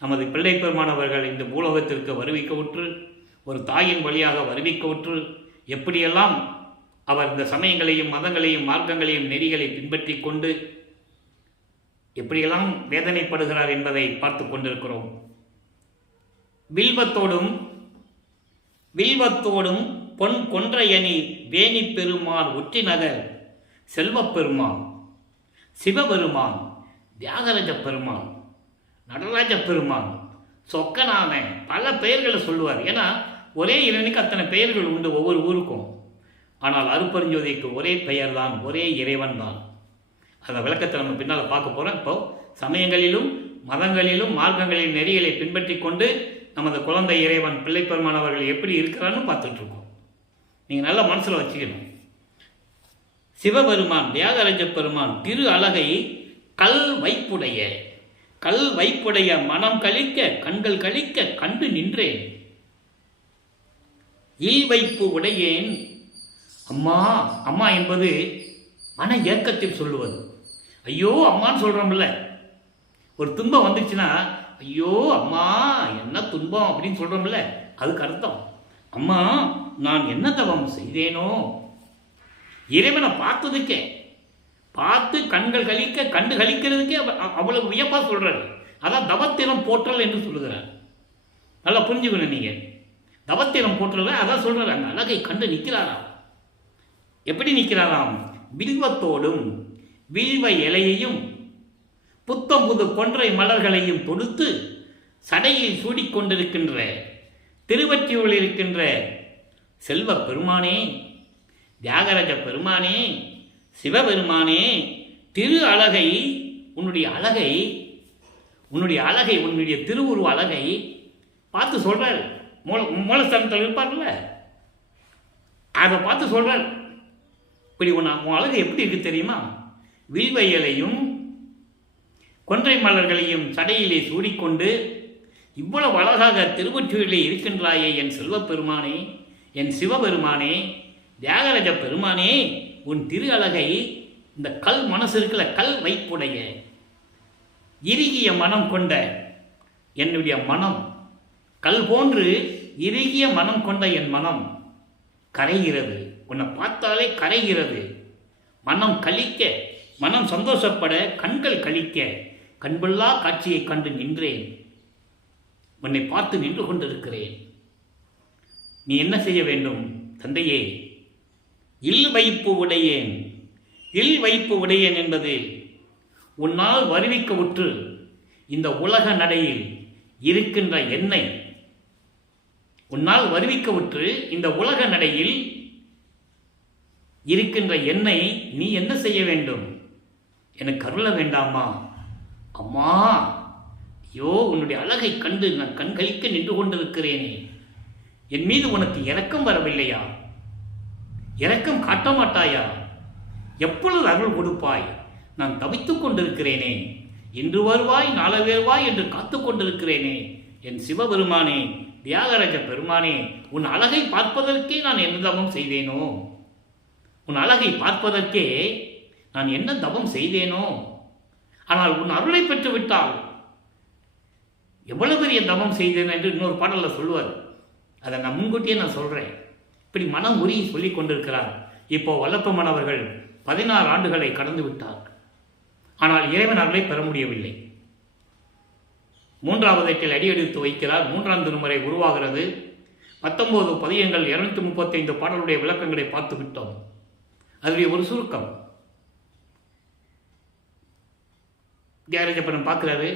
நமது பிள்ளை பெருமானவர்கள் இந்த பூலோகத்திற்கு வருவிக்கவுற்று, ஒரு தாயின் வழியாக வருவிக்கவுற்று, எப்படியெல்லாம் அவர் இந்த சமயங்களையும் மதங்களையும் மார்க்கங்களையும் நெறிகளை பின்பற்றி கொண்டு எப்படியெல்லாம் வேதனைப்படுகிறார் என்பதை பார்த்து கொண்டிருக்கிறோம். வில்வத்தோடும் பொன் கொன்றையணி வேணி பெருமான் ஒற்றி நகர் செல்வப்பெருமான் சிவபெருமான் தியாகராஜ பெருமான் நடராஜ பெருமான் சொக்கனான பல பெயர்களை சொல்லுவார். ஏன்னா ஒரே இறைவனுக்கு அத்தனை பெயர்கள் உண்டு ஒவ்வொரு ஊருக்கும். ஆனால் அருட்பெருஞ்சோதிக்கு ஒரே பெயர் தான், ஒரே இறைவன் தான். அந்த விளக்கத்தை நம்ம பின்னால் பார்க்க போகிறோம். இப்போ சமயங்களிலும் மதங்களிலும் மார்க்கங்களின் நெறிகளை பின்பற்றி கொண்டு நமது குழந்தை இறைவன் பிள்ளை பெருமானவர்கள் எப்படி இருக்கிறான்னு பார்த்துட்ருக்கோம். நீங்கள் நல்லா மனசில் வச்சுக்கணும். சிவபெருமான் தியாகராஜ பெருமான் திரு அழகை கல் வைப்புடைய மனம் கழிக்க கண்கள் கழிக்க கண்டு நின்றேன். இல் வைப்பு உடையேன். அம்மா அம்மா என்பது மன ஏக்கத்தில் சொல்லுவது. ஐயோ அம்மான்னு சொல்கிறோம்ல, ஒரு துன்பம் வந்துச்சுன்னா ஐயோ அம்மா என்ன துன்பம் அப்படின்னு சொல்கிறோம்ல, அதுக்கு அர்த்தம் அம்மா நான் என்ன தவம் செய்தேனோ. இறைவனை பார்த்து கண்கள் கழிக்க கண்டு கழிக்கிறதுக்கே அவ்வளவு வியப்பாக சொல்கிறாரு. அதான் தவத்தினம் போற்றல் என்று சொல்லுகிறார். நல்லா புரிஞ்சுக்கணும் நீங்கள். தவத்தினம் போற்றல அதான் சொல்கிறார். அந்த அழகை கண்டு நிற்கிறாராம். எப்படி நிற்கிறாராம்? வில்வத்தோடும் வில்வ இலையையும் புத்தம் புது கொன்றை மலர்களையும் தொடுத்து சடையில் சூடிக்கொண்டிருக்கின்ற திருவற்றியூரில் இருக்கின்ற செல்வ பெருமானே, தியாகராஜ பெருமானே, சிவபெருமானே, திரு அழகை உன்னுடைய திருவுருவ அழகை பார்த்து சொல்றார். மூலஸ்தானத்தில் இருப்பார்ல, அதை பார்த்து சொல்றார். இப்படி உன் அழகு எப்படி இருக்கு தெரியுமா? வில்வையலையும் கொன்றை மலர்களையும் சடையிலே சூடிக்கொண்டு இவ்வளவு அழகாக திருவொற்றியூரிலே இருக்கின்றாயே என் செல்வப்பெருமானே, என் சிவபெருமானே, தியாகராஜ பெருமானே, உன் திரு அழகை இந்த கல் மனசு இருக்கிற கல் வைப்புடைய இறுகிய மனம் கொண்ட என்னுடைய மனம், கல் போன்று இறுகிய மனம் கொண்ட என் மனம் கரைகிறது. உன்னை பார்த்தாலே கரைகிறது. மனம் கழிக்க, மனம் சந்தோஷப்பட, கண்கள் கழிக்க கண்பல்லா காட்சியை கண்டு நின்றேன். உன்னை பார்த்து நின்று கொண்டிருக்கிறேன். நீ என்ன செய்ய வேண்டும் தந்தையே? இல் வைப்பு உடையேன் என்பது உன்னால் வருவிக்க உற்று இந்த உலக நடையில் இருக்கின்ற என்னை, உன்னால் வருவிக்க உற்று இந்த உலக நடையில் இருக்கின்ற என்னை நீ என்ன செய்ய வேண்டும்? எனக்கு அருள வேண்டாமா? அம்மா ஐயோ உன்னுடைய அழகை கண்டு நான் கண்களிக்க நின்று கொண்டிருக்கிறேனே, என் மீது உனக்கு இரக்கம் வரவில்லையா? இரக்கம் காட்ட மாட்டாயா? எப்பொழுது அருள் கொடுப்பாய்? நான் தவித்துக் கொண்டிருக்கிறேனே, இன்று வருவாய் நாளை வருவாய் என்று காத்து கொண்டிருக்கிறேனே. என் சிவபெருமானே, தியாகராஜ பெருமானே, உன் அழகை பார்ப்பதற்கே நான் என்ன தவம் செய்தேனோ? உன் அழகை பார்ப்பதற்கே நான் என்ன தவம் செய்தேனோ? ஆனால் உன் அருளை பெற்று விட்டால் எவ்வளவு பெரிய தவம் செய்தேன் என்று இன்னொரு பாடலில் சொல்லுவார். அதை நான் முன்கூட்டியே நான் சொல்கிறேன். இப்படி மனம் உருகி சொல்லிக் கொண்டிருக்கிறார். இப்போ வல்லப்ப மாணவர்கள் 16 ஆண்டுகளை கடந்து விட்டார். ஆனால் இறைவன் அருளை பெற முடியவில்லை. 3வது எட்டில் அடியெடுத்து வைக்கிறார். 3ஆம் திருமுறை உருவாகிறது. 19 பதியங்கள், 235 பாடலுடைய விளக்கங்களை பார்த்து விட்டோம். அதனுடைய ஒரு சுருக்கம். தியாகராஜப்பன் பார்க்குறாரு.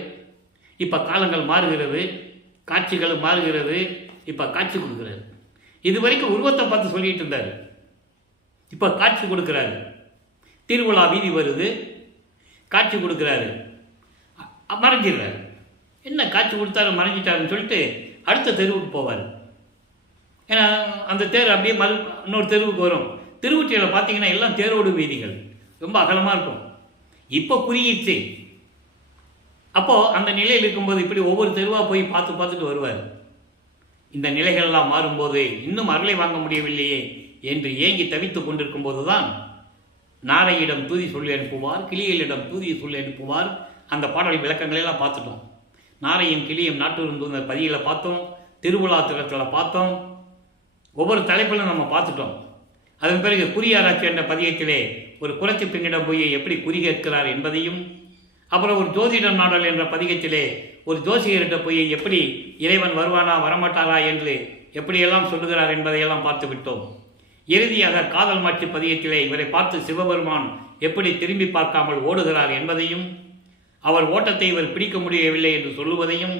இப்போ காலங்கள் மாறுகிறது, காட்சிகள் மாறுகிறது. இப்போ காட்சி கொடுக்குறாரு. இது வரைக்கும் உருவத்தை பார்த்து சொல்லிட்டு இருந்தார். இப்போ காட்சி கொடுக்குறாரு. திருவிழா வீதி வருது, காட்சி கொடுக்குறாரு, மறைஞ்சிடுறாரு. என்ன காட்சி கொடுத்தாரு மறைஞ்சிட்டாருன்னு சொல்லிட்டு அடுத்த தெருவுக்கு போவார். ஏன்னா அந்த தேர் அப்படியே இன்னொரு தெருவுக்கு வரும். திருவொற்றியில் பார்த்தீங்கன்னா எல்லாம் தேரோடு வீதிகள் ரொம்ப அகலமாக இருக்கும். இப்போ குறியிடுச்சு. அப்போது அந்த நிலையில் இருக்கும்போது இப்படி ஒவ்வொரு தெருவாக போய் பார்த்துட்டு வருவார். இந்த நிலைகளெல்லாம் மாறும்போது இன்னும் அருளை வாங்க முடியவில்லையே என்று ஏங்கி தவித்து கொண்டிருக்கும் போது தான் நாரையிடம் தூதி சொல்லி அனுப்புவார், கிளிகளிடம் தூதி சொல்லி அனுப்புவார். அந்த பாடல் விளக்கங்களெல்லாம் பார்த்துட்டோம். நாரையும் கிளியும் நாட்டூர்ந்த பதிகளை பார்த்தோம், திருவிழா திறத்தில் பார்த்தோம், ஒவ்வொரு தலைப்பிலும் நம்ம பார்த்துட்டோம். அதன் பிறகு குறியாராய்ச்சி என்ற பதியத்திலே ஒரு குறைச்சி பெண்ணிடம் போய் எப்படி குறி கேட்கிறார் என்பதையும், அப்புறம் ஒரு ஜோதிடம் நாடல் என்ற பதிகத்திலே ஒரு ஜோசியர்கிட்ட போய் எப்படி இறைவன் வருவானா வரமாட்டாரா என்று எப்படியெல்லாம் சொல்லுகிறார் என்பதையெல்லாம் பார்த்து விட்டோம். இறுதியாக காதல் மாட்சி பதியத்திலே இவரை பார்த்து சிவபெருமான் எப்படி திரும்பி பார்க்காமல் ஓடுகிறார் என்பதையும், அவர் ஓட்டத்தை இவர் பிடிக்க முடியவில்லை என்று சொல்லுவதையும்,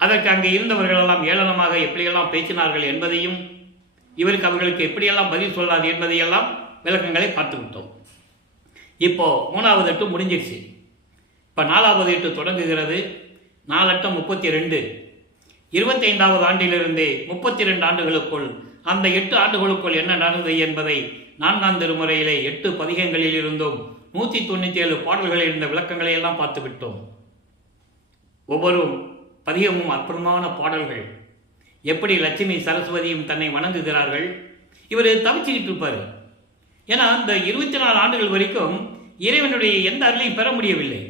அதற்கு அங்கே இருந்தவர்களெல்லாம் ஏளனமாக எப்படியெல்லாம் பேசினார்கள் என்பதையும், இவருக்கு அவர்களுக்கு எப்படியெல்லாம் பதில் சொல்லாது என்பதையெல்லாம் விளக்கங்களை பார்த்து விட்டோம். இப்போ 3வது எட்டு முடிஞ்சிருச்சு. இப்போ 4வது எட்டு தொடங்குகிறது. 4 எட்டும் 32. 25வது ஆண்டிலிருந்து 32 ஆண்டுகளுக்குள், அந்த 8 ஆண்டுகளுக்குள் என்ன நடந்தது என்பதை 4ஆம் திருமுறையிலே 8 பதிகங்களில் இருந்தும் 197 பாடல்களில் இருந்த விளக்கங்களை எல்லாம் பார்த்து விட்டோம். ஒவ்வொரு பதிகமும் அற்புதமான பாடல்கள். எப்படி லட்சுமி சரஸ்வதியும் தன்னை வணங்குகிறார்கள். இவர் தவிச்சுக்கிட்டு இருப்பார். ஏன்னா இந்த 24 ஆண்டுகள் வரைக்கும் இறைவனுடைய எந்த அருளையும் பெற முடியவில்லை.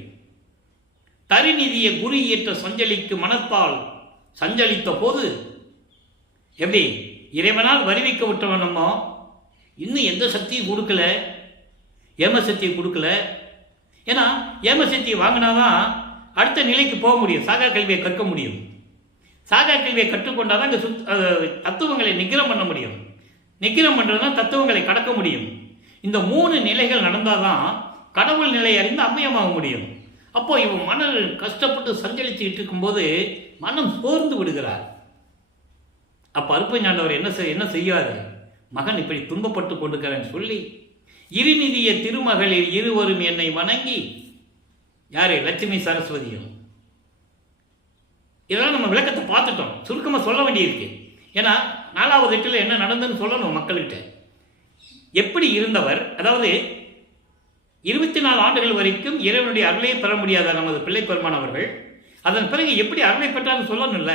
தரிநிதிய குரு இயற்ற சஞ்சலிக்கு மனத்தால் சஞ்சலித்த போது எப்படி இறைவனால் வருவிக்க விட்டவனமோ இன்னும் எந்த சக்தியும் கொடுக்கல, ஏமசக்தியை கொடுக்கல. ஏன்னா ஏமசக்தியை வாங்கினாதான் அடுத்த நிலைக்கு போக முடியும், சாகா கல்வியை கற்க முடியும். சாகா கல்வியை கற்றுக்கொண்டால் தான் இங்கே தத்துவங்களை நிக்கிரம் பண்ண முடியும். நிக்கிரம் பண்ணுறதுனா தத்துவங்களை கடக்க முடியும். இந்த 3 நிலைகள் நடந்தால் தான் கடவுள் நிலை அறிந்து அம்மையமாக முடியும். அப்போ இவன் மனம் கஷ்டப்பட்டு சஞ்சலிச்சுக்கிட்டு இருக்கும்போது மனம் சோர்ந்து விடுகிறார். அப்போ அருப்பஞாண்டவர் என்ன செய்யாரு, மகன் இப்படி துன்பப்பட்டு கொண்டிருக்கிறேன்னு சொல்லி இருநிதிய திருமகளில் இருவரும் என்னை வணங்கி, யாரு லட்சுமி சரஸ்வதியும். இதெல்லாம் நம்ம விளக்கத்தை பார்த்துட்டோம். சுருக்கமாக சொல்ல வேண்டியிருக்கு. ஏன்னா 4வது எட்டில் என்ன நடந்ததுன்னு சொல்லணும் மக்கள்கிட்ட. எப்படி இருந்தவர், அதாவது 24 ஆண்டுகள் வரைக்கும் இறைவனுடைய அருளையை பெற முடியாத நமது பிள்ளை பெருமானவர்கள் அதன் பிறகு எப்படி அருளை பெற்றாலும் சொல்லணும்ல.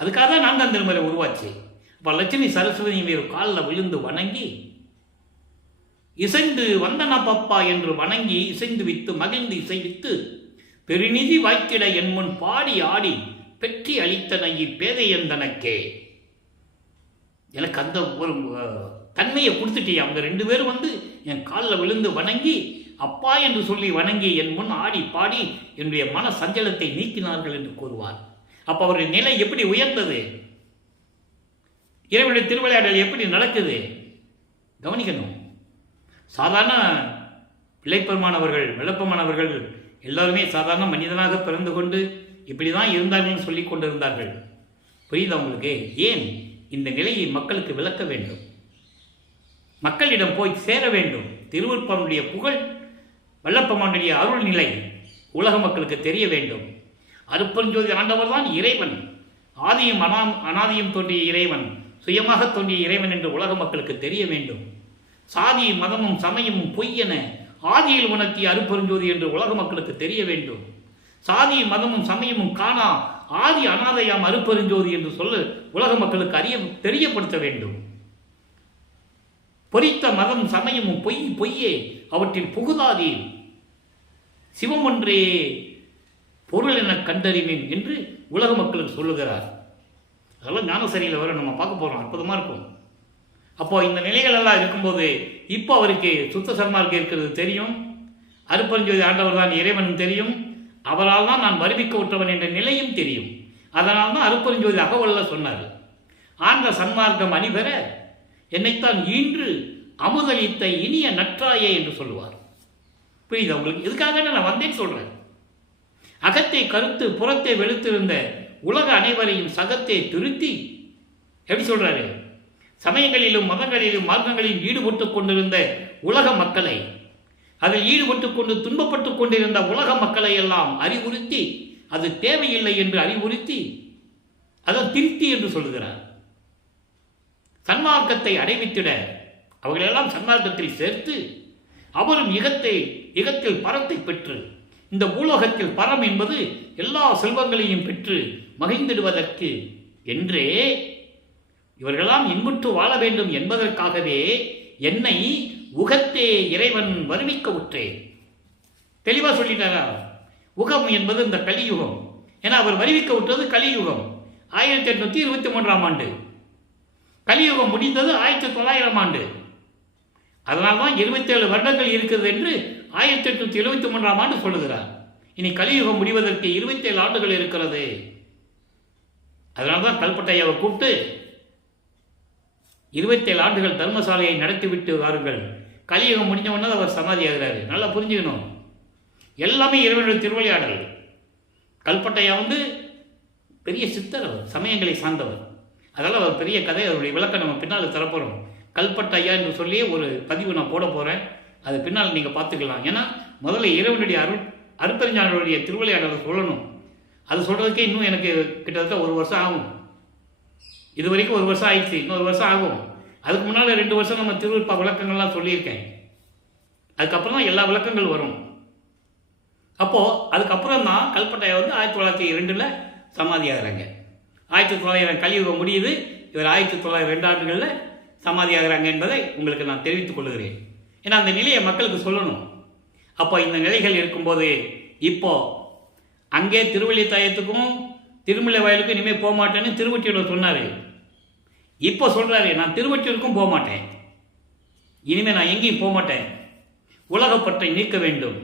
அதுக்காக தான் 4ஆம் திருமுறை உருவாச்சு. அப்போ லட்சுமி சரஸ்வதி மீது காலில் விழுந்து வணங்கி, இசைந்து வந்தனா பப்பா என்று வணங்கி இசைந்து வித்து மகிழ்ந்து இசைவித்து பெருநிதி வாய்த்திட என் முன் பாடி ஆடி பெற்றி அளித்தனை பேதையந்தனக்கே. எனக்கு அந்த ஒரு தன்மையை கொடுத்துட்டே அவங்க 2 பேரும் என் காலில் விழுந்து வணங்கி அப்பா என்று சொல்லி வணங்கி என் முன் ஆடி பாடி என்னுடைய மன சஞ்சலத்தை நீக்கினார்கள் என்று கூறுவார். அப்போ அவருடைய நிலை எப்படி உயர்ந்தது, இறைவனுடைய திருவிளையாடல் எப்படி நடக்குது கவனிக்கணும். சாதாரண பிள்ளைப்பெருமானவர்கள் விளப்பமானவர்கள் எல்லோருமே சாதாரண மனிதனாக பிறந்து கொண்டு இப்படி தான் இருந்தார்கள் சொல்லி கொண்டிருந்தார்கள். புரியுது அவங்களுக்கு? ஏன் இந்த நிலையை மக்களுக்கு விளக்க வேண்டும், மக்களிடம் போய் சேர வேண்டும். திருவருட்பனுடைய புகழ், வல்லப்பமானுடைய அருள் நிலை உலக மக்களுக்கு தெரிய வேண்டும். அருப்பெருஞ்சோதி ஆண்டவர் தான் இறைவன், ஆதியும் அனாதியும் தோன்றிய இறைவன், சுயமாக தோன்றிய இறைவன் என்று உலக மக்களுக்கு தெரிய வேண்டும். சாதி மதமும் சமயமும் பொய்யென ஆதியில் உணர்த்திய அருப்பெருஞ்சோதி என்று உலக மக்களுக்கு தெரிய வேண்டும். சாதி மதமும் சமயமும் காணா ஆதி அனாதையாம் அருப்பெருஞ்சோதி என்று சொல்ல உலக மக்களுக்கு தெரியப்படுத்த வேண்டும். பொறித்த மதம் சமயமும் பொய்யே அவற்றில் புகுதாதீர், சிவம் ஒன்றே பொருள் என கண்டறிவேன் என்று உலக மக்களுக்கு சொல்லுகிறார். அதெல்லாம் ஞானசரியில் வர நம்ம பார்க்க போகிறோம். அற்புதமாக இருக்கும். அப்போ இந்த நிலைகள் எல்லாம் இருக்கும்போது இப்போ அவருக்கு சுத்த சன்மார்க்கம் இருக்கிறது தெரியும். அருப்பெருஞ்சோதி ஆண்டவர் தான் இறைவன் தெரியும், அவரால் தான் நான் வருவிக்க விட்டவன் என்ற நிலையும் தெரியும். அதனால் தான் அருப்பெருஞ்சோதி அகவல்ல சொன்னார், ஆன்ற சன்மார்க்கம் அணிபெற என்னைத்தான் ஈன்று அமுதளித்த இனிய நற்றாயே என்று சொல்லுவார். புரியுது உங்களுக்கு? இதுக்காக நான் வந்தேன்னு சொல்றேன். அகத்தை கருத்து புறத்தை வெளுத்திருந்த உலக அனைவரையும் சகத்தை திருத்தி, எப்படி சொல்றாரு, சமயங்களிலும் மதங்களிலும் மார்க்கங்களிலும் ஈடுபட்டுக் கொண்டிருந்த உலக மக்களை, அதில் ஈடுபட்டுக் கொண்டு துன்பப்பட்டுக் கொண்டிருந்த உலக மக்களை எல்லாம் அறிவுறுத்தி, அது தேவையில்லை என்று அறிவுறுத்தி, அதை திருத்தி என்று சொல்லுகிறார். சன்மார்க்கத்தை அடைவித்திட அவர்களெல்லாம் சன்மார்க்கத்தில் சேர்த்து, அவரும் இகத்தில் பரத்தை பெற்று, இந்த பூலோகத்தில் பரம் என்பது எல்லா செல்வங்களையும் பெற்று மகிழ்ந்திடுவதற்கு என்றே இவர்களெல்லாம் இன்புற்று வாழ வேண்டும் என்பதற்காகவே என்னை உகத்தே இறைவன் வருவிக்க உற்றேன். தெளிவா சொல்லிட்டாரா? உகம் என்பது இந்த கலியுகம். ஏன்னா அவர் வருவிக்க விட்டது கலியுகம் 1823ஆம் ஆண்டு. கலியுகம் முடிந்தது 1900ஆம் ஆண்டு. அதனால்தான் 27 வருடங்கள் இருக்கிறது என்று 1873ஆம் ஆண்டு சொல்லுகிறார். இனி கலியுகம் முடிவதற்கு 27 ஆண்டுகள் இருக்கிறது. அதனால்தான் கல்பட்டையாவை கூப்பிட்டு 27 ஆண்டுகள் தர்மசாலையை நடத்திவிட்டு வாருங்கள், கலியுகம் முடிஞ்சவொன்னே அவர் சமாதி ஆகிறாரு. நல்லா புரிஞ்சுக்கணும், எல்லாமே இறைவனுடைய திருவிளையாடல். கல்பட்டையா பெரிய சித்தர், அவர் சமயங்களை சார்ந்தவர். அதனால் அவர் பெரிய கதை, அவருடைய விளக்கம் நம்ம பின்னால் தரப்போகிறோம். கல்பட்டையா என்று சொல்லி ஒரு பதிவு நான் போட போகிறேன், அது பின்னால் நீங்கள் பார்த்துக்கலாம். ஏன்னா முதல்ல இறைவனுடைய அருட்பெருஞ்ஞானருடைய திருவிளையாடலை சொல்லணும். அது சொல்கிறதுக்கே இன்னும் எனக்கு கிட்டத்தட்ட 1 வருஷம் ஆகும். இது வரைக்கும் 1 வருஷம் ஆயிடுச்சு, இன்னொரு வருஷம் ஆகும். அதுக்கு முன்னால் 2 வருஷம் நம்ம திருவிழா விளக்கங்கள்லாம் சொல்லியிருக்கேன். அதுக்கப்புறம் தான் எல்லா விளக்கங்கள் வரும். அப்போது அதுக்கப்புறம் தான் கல்பட்டையா 1902 சமாதி ஆகிறாங்க. 1900 கலியுகம் முடியுது, இவர் 1902 ஆண்டுகளில் சமாதி ஆகிறாங்க என்பதை உங்களுக்கு நான் தெரிவித்துக் கொள்கிறேன். ஏன்னா அந்த நிலையை மக்களுக்கு சொல்லணும். அப்போ இந்த நிலைகள் இருக்கும்போது இப்போ அங்கே திருவள்ளித்தாயத்துக்கும் திருமலை வயலுக்கும் இனிமேல் போக மாட்டேன்னு திருவொற்றியூரில் சொன்னார். இப்போ சொல்கிறாரு, நான் திருவொற்றியூருக்கும் போக மாட்டேன், இனிமேல் நான் எங்கேயும் போக மாட்டேன், உலகப்பற்றை நீக்க வேண்டும்.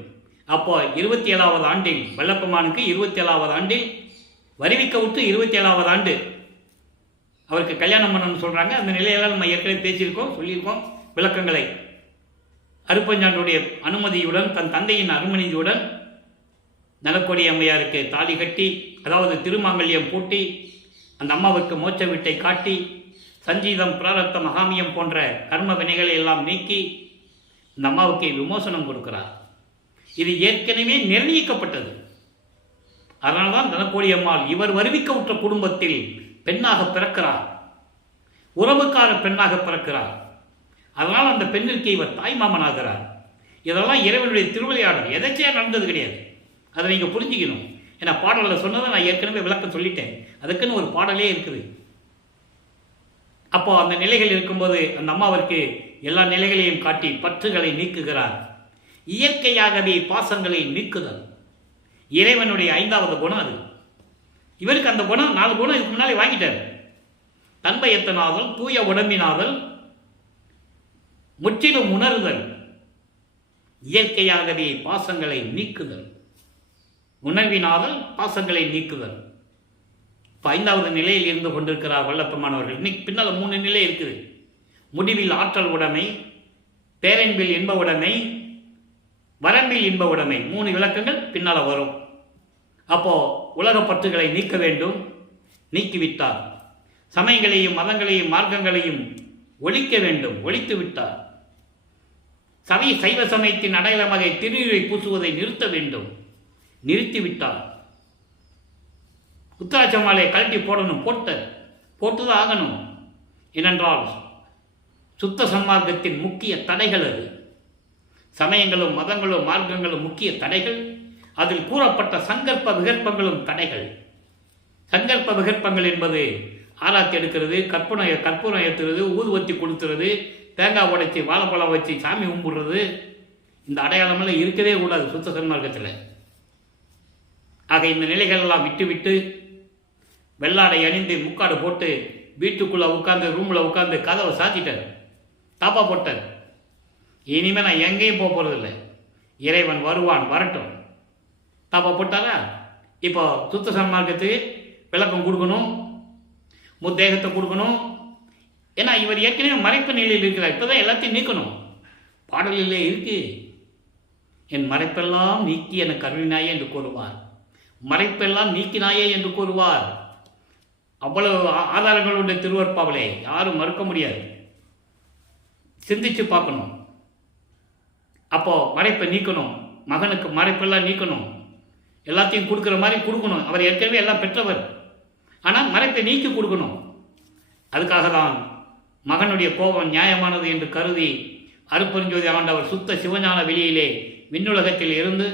அப்போ 27ஆவது ஆண்டில் வல்லப்பெருமானுக்கு 27ஆவது ஆண்டில் வருவிக்க விட்டு 27ஆவது ஆண்டு அவருக்கு கல்யாணம் பண்ணணும்னு சொல்கிறாங்க. அந்த நிலையெல்லாம் நம்ம ஏற்கனவே பேசியிருக்கோம், சொல்லியிருக்கோம் விளக்கங்களை. அருட்பெருஞ்ஞானருடைய அனுமதியுடன், தன் தந்தையின் அனுமதியுடன் நலக்கோடி அம்மையாருக்கு தாலி கட்டி, அதாவது திருமாங்கல்யம் பூட்டி, அந்த அம்மாவுக்கு மோட்ச வீட்டை காட்டி, சஞ்சீதம் பிராரத்த மகாமியம் போன்ற கர்ம வினைகளை எல்லாம் நீக்கி இந்த அம்மாவுக்கு விமோசனம் கொடுக்கிறார். இது ஏற்கனவே நிர்ணயிக்கப்பட்டது. அதனால்தான் தனக்கோடி அம்மாள் இவர் வருவிக்க உற்ற குடும்பத்தில் பெண்ணாக பிறக்கிறார், உறவுக்கார பெண்ணாக பிறக்கிறார். அதனால் அந்த பெண்ணிற்கு இவர் தாய்மாமனாகிறார். இதெல்லாம் இறைவனுடைய திருவிளையாடல், எதாச்சியாக நடந்தது கிடையாது. அதை நீங்கள் புரிஞ்சுக்கணும். ஏன்னா பாடலில் சொன்னதை நான் ஏற்கனவே விளக்கம் சொல்லிட்டேன், அதுக்குன்னு ஒரு பாடலே இருக்குது. அப்போ அந்த நிலைகள் இருக்கும்போது அந்த அம்மாவிற்கு எல்லா நிலைகளையும் காட்டி பற்றுகளை நீக்குகிறார். இயற்கையாகவே பாசங்களை நீக்குதல் இறைவனுடைய 5வது குணம். அது இவருக்கு அந்த குணம் 4 குணம் இதுக்கு முன்னாலே வாங்கிட்டார். தன்பயத்தனாதல், தூய உடம்பினாதல், முற்றிலும் உணர்தல், இயற்கையாகவே பாசங்களை நீக்குதல், உணர்வினாதல் பாசங்களை நீக்குதல். இப்போ 5வது நிலையில் இருந்து கொண்டிருக்கிறார் வல்லப்பெருமானவர்கள். இன்னைக்கு பின்னால் 3 நிலை இருக்குது. முடிவில் ஆற்றல் உடைமை, பேரன்பில் இன்ப உடைமை, வரம்பில் இன்ப உடைமை. 3 விளக்கங்கள் பின்னால் வரும். அப்போ உலக பற்றுகளை நீக்க வேண்டும், நீக்கிவிட்டார். சமயங்களையும் மதங்களையும் மார்க்கங்களையும் ஒழிக்க வேண்டும், ஒழித்து விட்டார். சைவ சமயத்தின் அடையாளமாக திருநீரை பூசுவதை நிறுத்த வேண்டும், நிறுத்திவிட்டார். உத்தராட்ச மாலையை கழட்டி போடணும், போட்டுதான் ஆகணும். ஏனென்றால் சுத்த சன்மார்க்கத்தின் முக்கிய தடைகள் அது. சமயங்களும் மதங்களும் மார்க்கங்களும் முக்கிய தடைகள். அதில் கூறப்பட்ட சங்கற்ப விகற்பங்களும் தடைகள். சங்கற்ப விகற்பங்கள் என்பது ஆராய்ச்சி எடுக்கிறது, கற்பூரம் ஏற்றுறது, ஊதுவத்தி கொடுத்துறது, தேங்காய் உடைச்சி வாழைப்பழம் வச்சு சாமி கும்பிடுறது. இந்த அடையாளமெல்லாம் இருக்கவே கூடாது சுத்த சன்மார்க்கத்தில். ஆக இந்த நிலைகளெல்லாம் விட்டு வெள்ளாடை அணிந்து முக்காடு போட்டு வீட்டுக்குள்ளே உட்காந்து ரூமில் உட்காந்து கதவை சாத்திட்டார், தாப்பா போட்டார். இனிமேல் நான் எங்கேயும் போக போகிறதில்லை, இறைவன் வருவான், வரட்டும். தப்பா போட்டாரா? இப்போ சுத்த சன்மார்க்கத்துக்கு விளக்கம் கொடுக்கணும், முத்தேகத்தை கொடுக்கணும். ஏன்னா இவர் ஏற்கனவே மறைப்பு நிலையில் இருக்கிறார். இப்போதான் எல்லாத்தையும் நீக்கணும். பாடலிலே இருக்கு, என் மறைப்பெல்லாம் நீக்கி என கருவினாயே என்று கூறுவார். மறைப்பெல்லாம் நீக்கினாயே என்று கூறுவார். அவ்வளவு ஆதாரங்களுடைய திருவற்பாவலே யாரும் மறுக்க முடியாது. சிந்திச்சு பார்க்கணும். அப்போ மறைப்பை நீக்கணும், மகனுக்கு மறைப்பெல்லாம் நீக்கணும், எல்லாத்தையும் கொடுக்குற மாதிரி கொடுக்கணும். அவர் ஏற்கனவே எல்லாம் பெற்றவர், ஆனால் மறைப்பை நீக்கி கொடுக்கணும். அதுக்காக தான் மகனுடைய கோபம் நியாயமானது என்று கருதி அருட்பெருஞ்சோதி ஆண்டவர் சுத்த சிவஞான வெளியிலே விண்ணுலகத்தில் இருந்து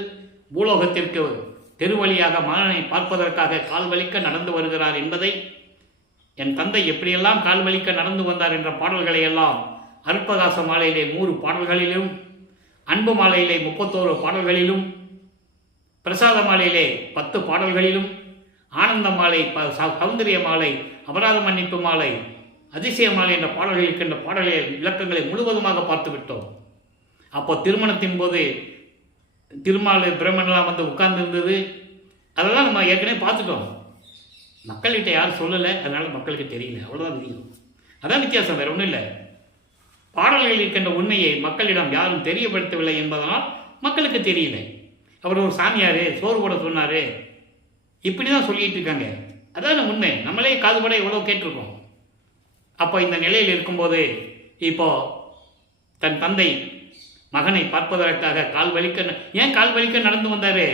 பூலோகத்திற்கு தெருவழியாக மகனை பார்ப்பதற்காக கால்வலிக்க நடந்து வருகிறார் என்பதை, என் தந்தை எப்படியெல்லாம் கால்வலிக்க நடந்து வந்தார் என்ற பாடல்களை எல்லாம் அருட்பகாச மாலையிலே 100 பாடல்களிலும், அன்பு மாலையிலே 31 பாடல்களிலும், பிரசாத மாலையிலே 10 பாடல்களிலும், ஆனந்த மாலை, சௌந்தரிய மாலை, அபராத மன்னிப்பு மாலை, அதிசய மாலை என்ற பாடல்கள் இருக்கின்ற பாடல்களை விளக்கங்களை முழுவதுமாக பார்த்து விட்டோம். அப்போ திருமணத்தின் போது திருமால் பிரம்மன்லாம் வந்து உட்கார்ந்து இருந்தது, அதெல்லாம் நம்ம ஏற்கனவே பார்த்துட்டோம். மக்கள்கிட்ட யாரும் சொல்லலை, அதனால மக்களுக்கு தெரியல, அவ்வளோதான் விதியும். அதான் வித்தியாசம், வேற ஒன்றும் இல்லை. பாடல்களில் இருக்கின்ற உண்மையை மக்களிடம் யாரும் தெரியப்படுத்தவில்லை என்பதனால் மக்களுக்கு தெரியல. அவர் ஒரு சாமியார் சோறு போட சொன்னார், இப்படி தான் சொல்லிட்டு இருக்காங்க. அதான் உண்மை. நம்மளே காதுபட எவ்வளோ கேட்டிருக்கோம். அப்போ இந்த நிலையில் இருக்கும்போது இப்போ தன் தந்தை மகனை பார்ப்பதற்காக ஏன் கால் வலிக்க நடந்து வந்தார்?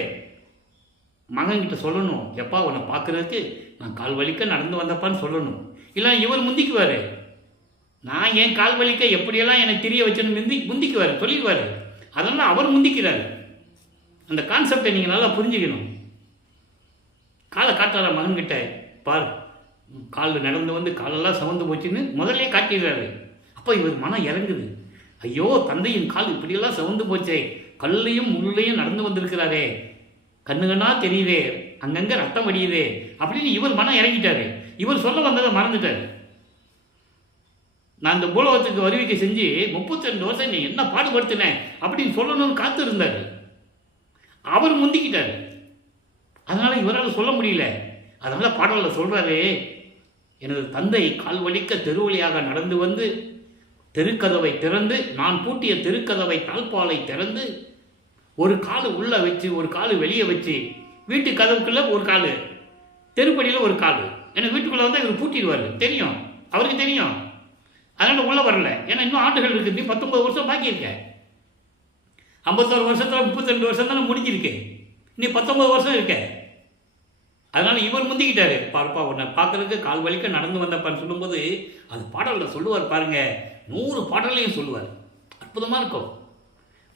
மகன்கிட்ட சொல்லணும், எப்பா உன்னை பார்க்கறதுக்கு நான் கால் வலிக்க நடந்து வந்தப்பான்னு சொல்லணும். இல்லை இவர் முந்திக்குவார், நான் ஏன் கால் வலிக்க எப்படியெல்லாம் என்னை தெரிய வச்சுன்னு முந்திக்குவார், சொல்லிடுவார். அதெல்லாம் அவர் முந்திக்கிறார். அந்த கான்செப்டை நீங்கள் நல்லா புரிஞ்சுக்கணும். காலை காட்டார மகன்கிட்ட, பார் காலில் நடந்து வந்து காலெல்லாம் சவந்து போச்சுன்னு முதல்ல காட்டிடுறாரு. அப்போ இவர் மனம் இறங்குது. ஐயோ, தந்தையின் கால் இப்படியெல்லாம் சவந்து போச்சே, கல்லையும் முள்ளையும் நடந்து வந்திருக்கிறாரே, கண்ணுகண்ணா தெரியுதே, அங்கங்கே ரத்தம் வடியுதே அப்படின்னு இவர் மனம் இறங்கிட்டாரு. இவர் சொல்ல வந்ததை மறந்துட்டார். நான் இந்த பூலோகத்துக்கு வருவிக்கை செஞ்சு 32 வருஷம் நீ என்ன பாடுபடுத்தினேன் அப்படின்னு சொல்லணும்னு காத்து இருந்தார். அவர் முந்திக்கிட்டார். அதனால இவரால் சொல்ல முடியல. அதனால பாடலில் சொல்றாரு, எனது தந்தை கால் வலிக்க தெருவழியாக நடந்து வந்து தெருக்கதவை திறந்து, நான் பூட்டிய தெருக்கதவை தாழ்பாலை திறந்து, ஒரு காலு உள்ள வச்சு ஒரு காலு வெளியே வச்சு, வீட்டு கதவுக்குள்ள ஒரு காலு, தெருப்படியில் ஒரு காலு, எனக்கு வீட்டுக்குள்ள வந்து இவர் பூட்டிடுவார். தெரியும், அவருக்கு தெரியும். அதனால உள்ள வரல. ஏன்னா இன்னும் ஆண்டுகள் இருக்கு. நீ 19 வருஷம் பாக்கி இருக்க. 51 வருஷத்துல 32 வருஷம் தானே முடிஞ்சிருக்கு. நீ 19 வருஷம் இருக்க. அதனால இவர் முந்திக்கிட்டாரு. பார்ப்பா உன்னை பார்க்கறதுக்கு கால் வலிக்க நடந்து வந்தப்பான்னு சொல்லும்போது அது பாடலில் சொல்லுவார் பாருங்க. 100 பாடலையும் சொல்லுவார். அற்புதமாக இருக்கும்.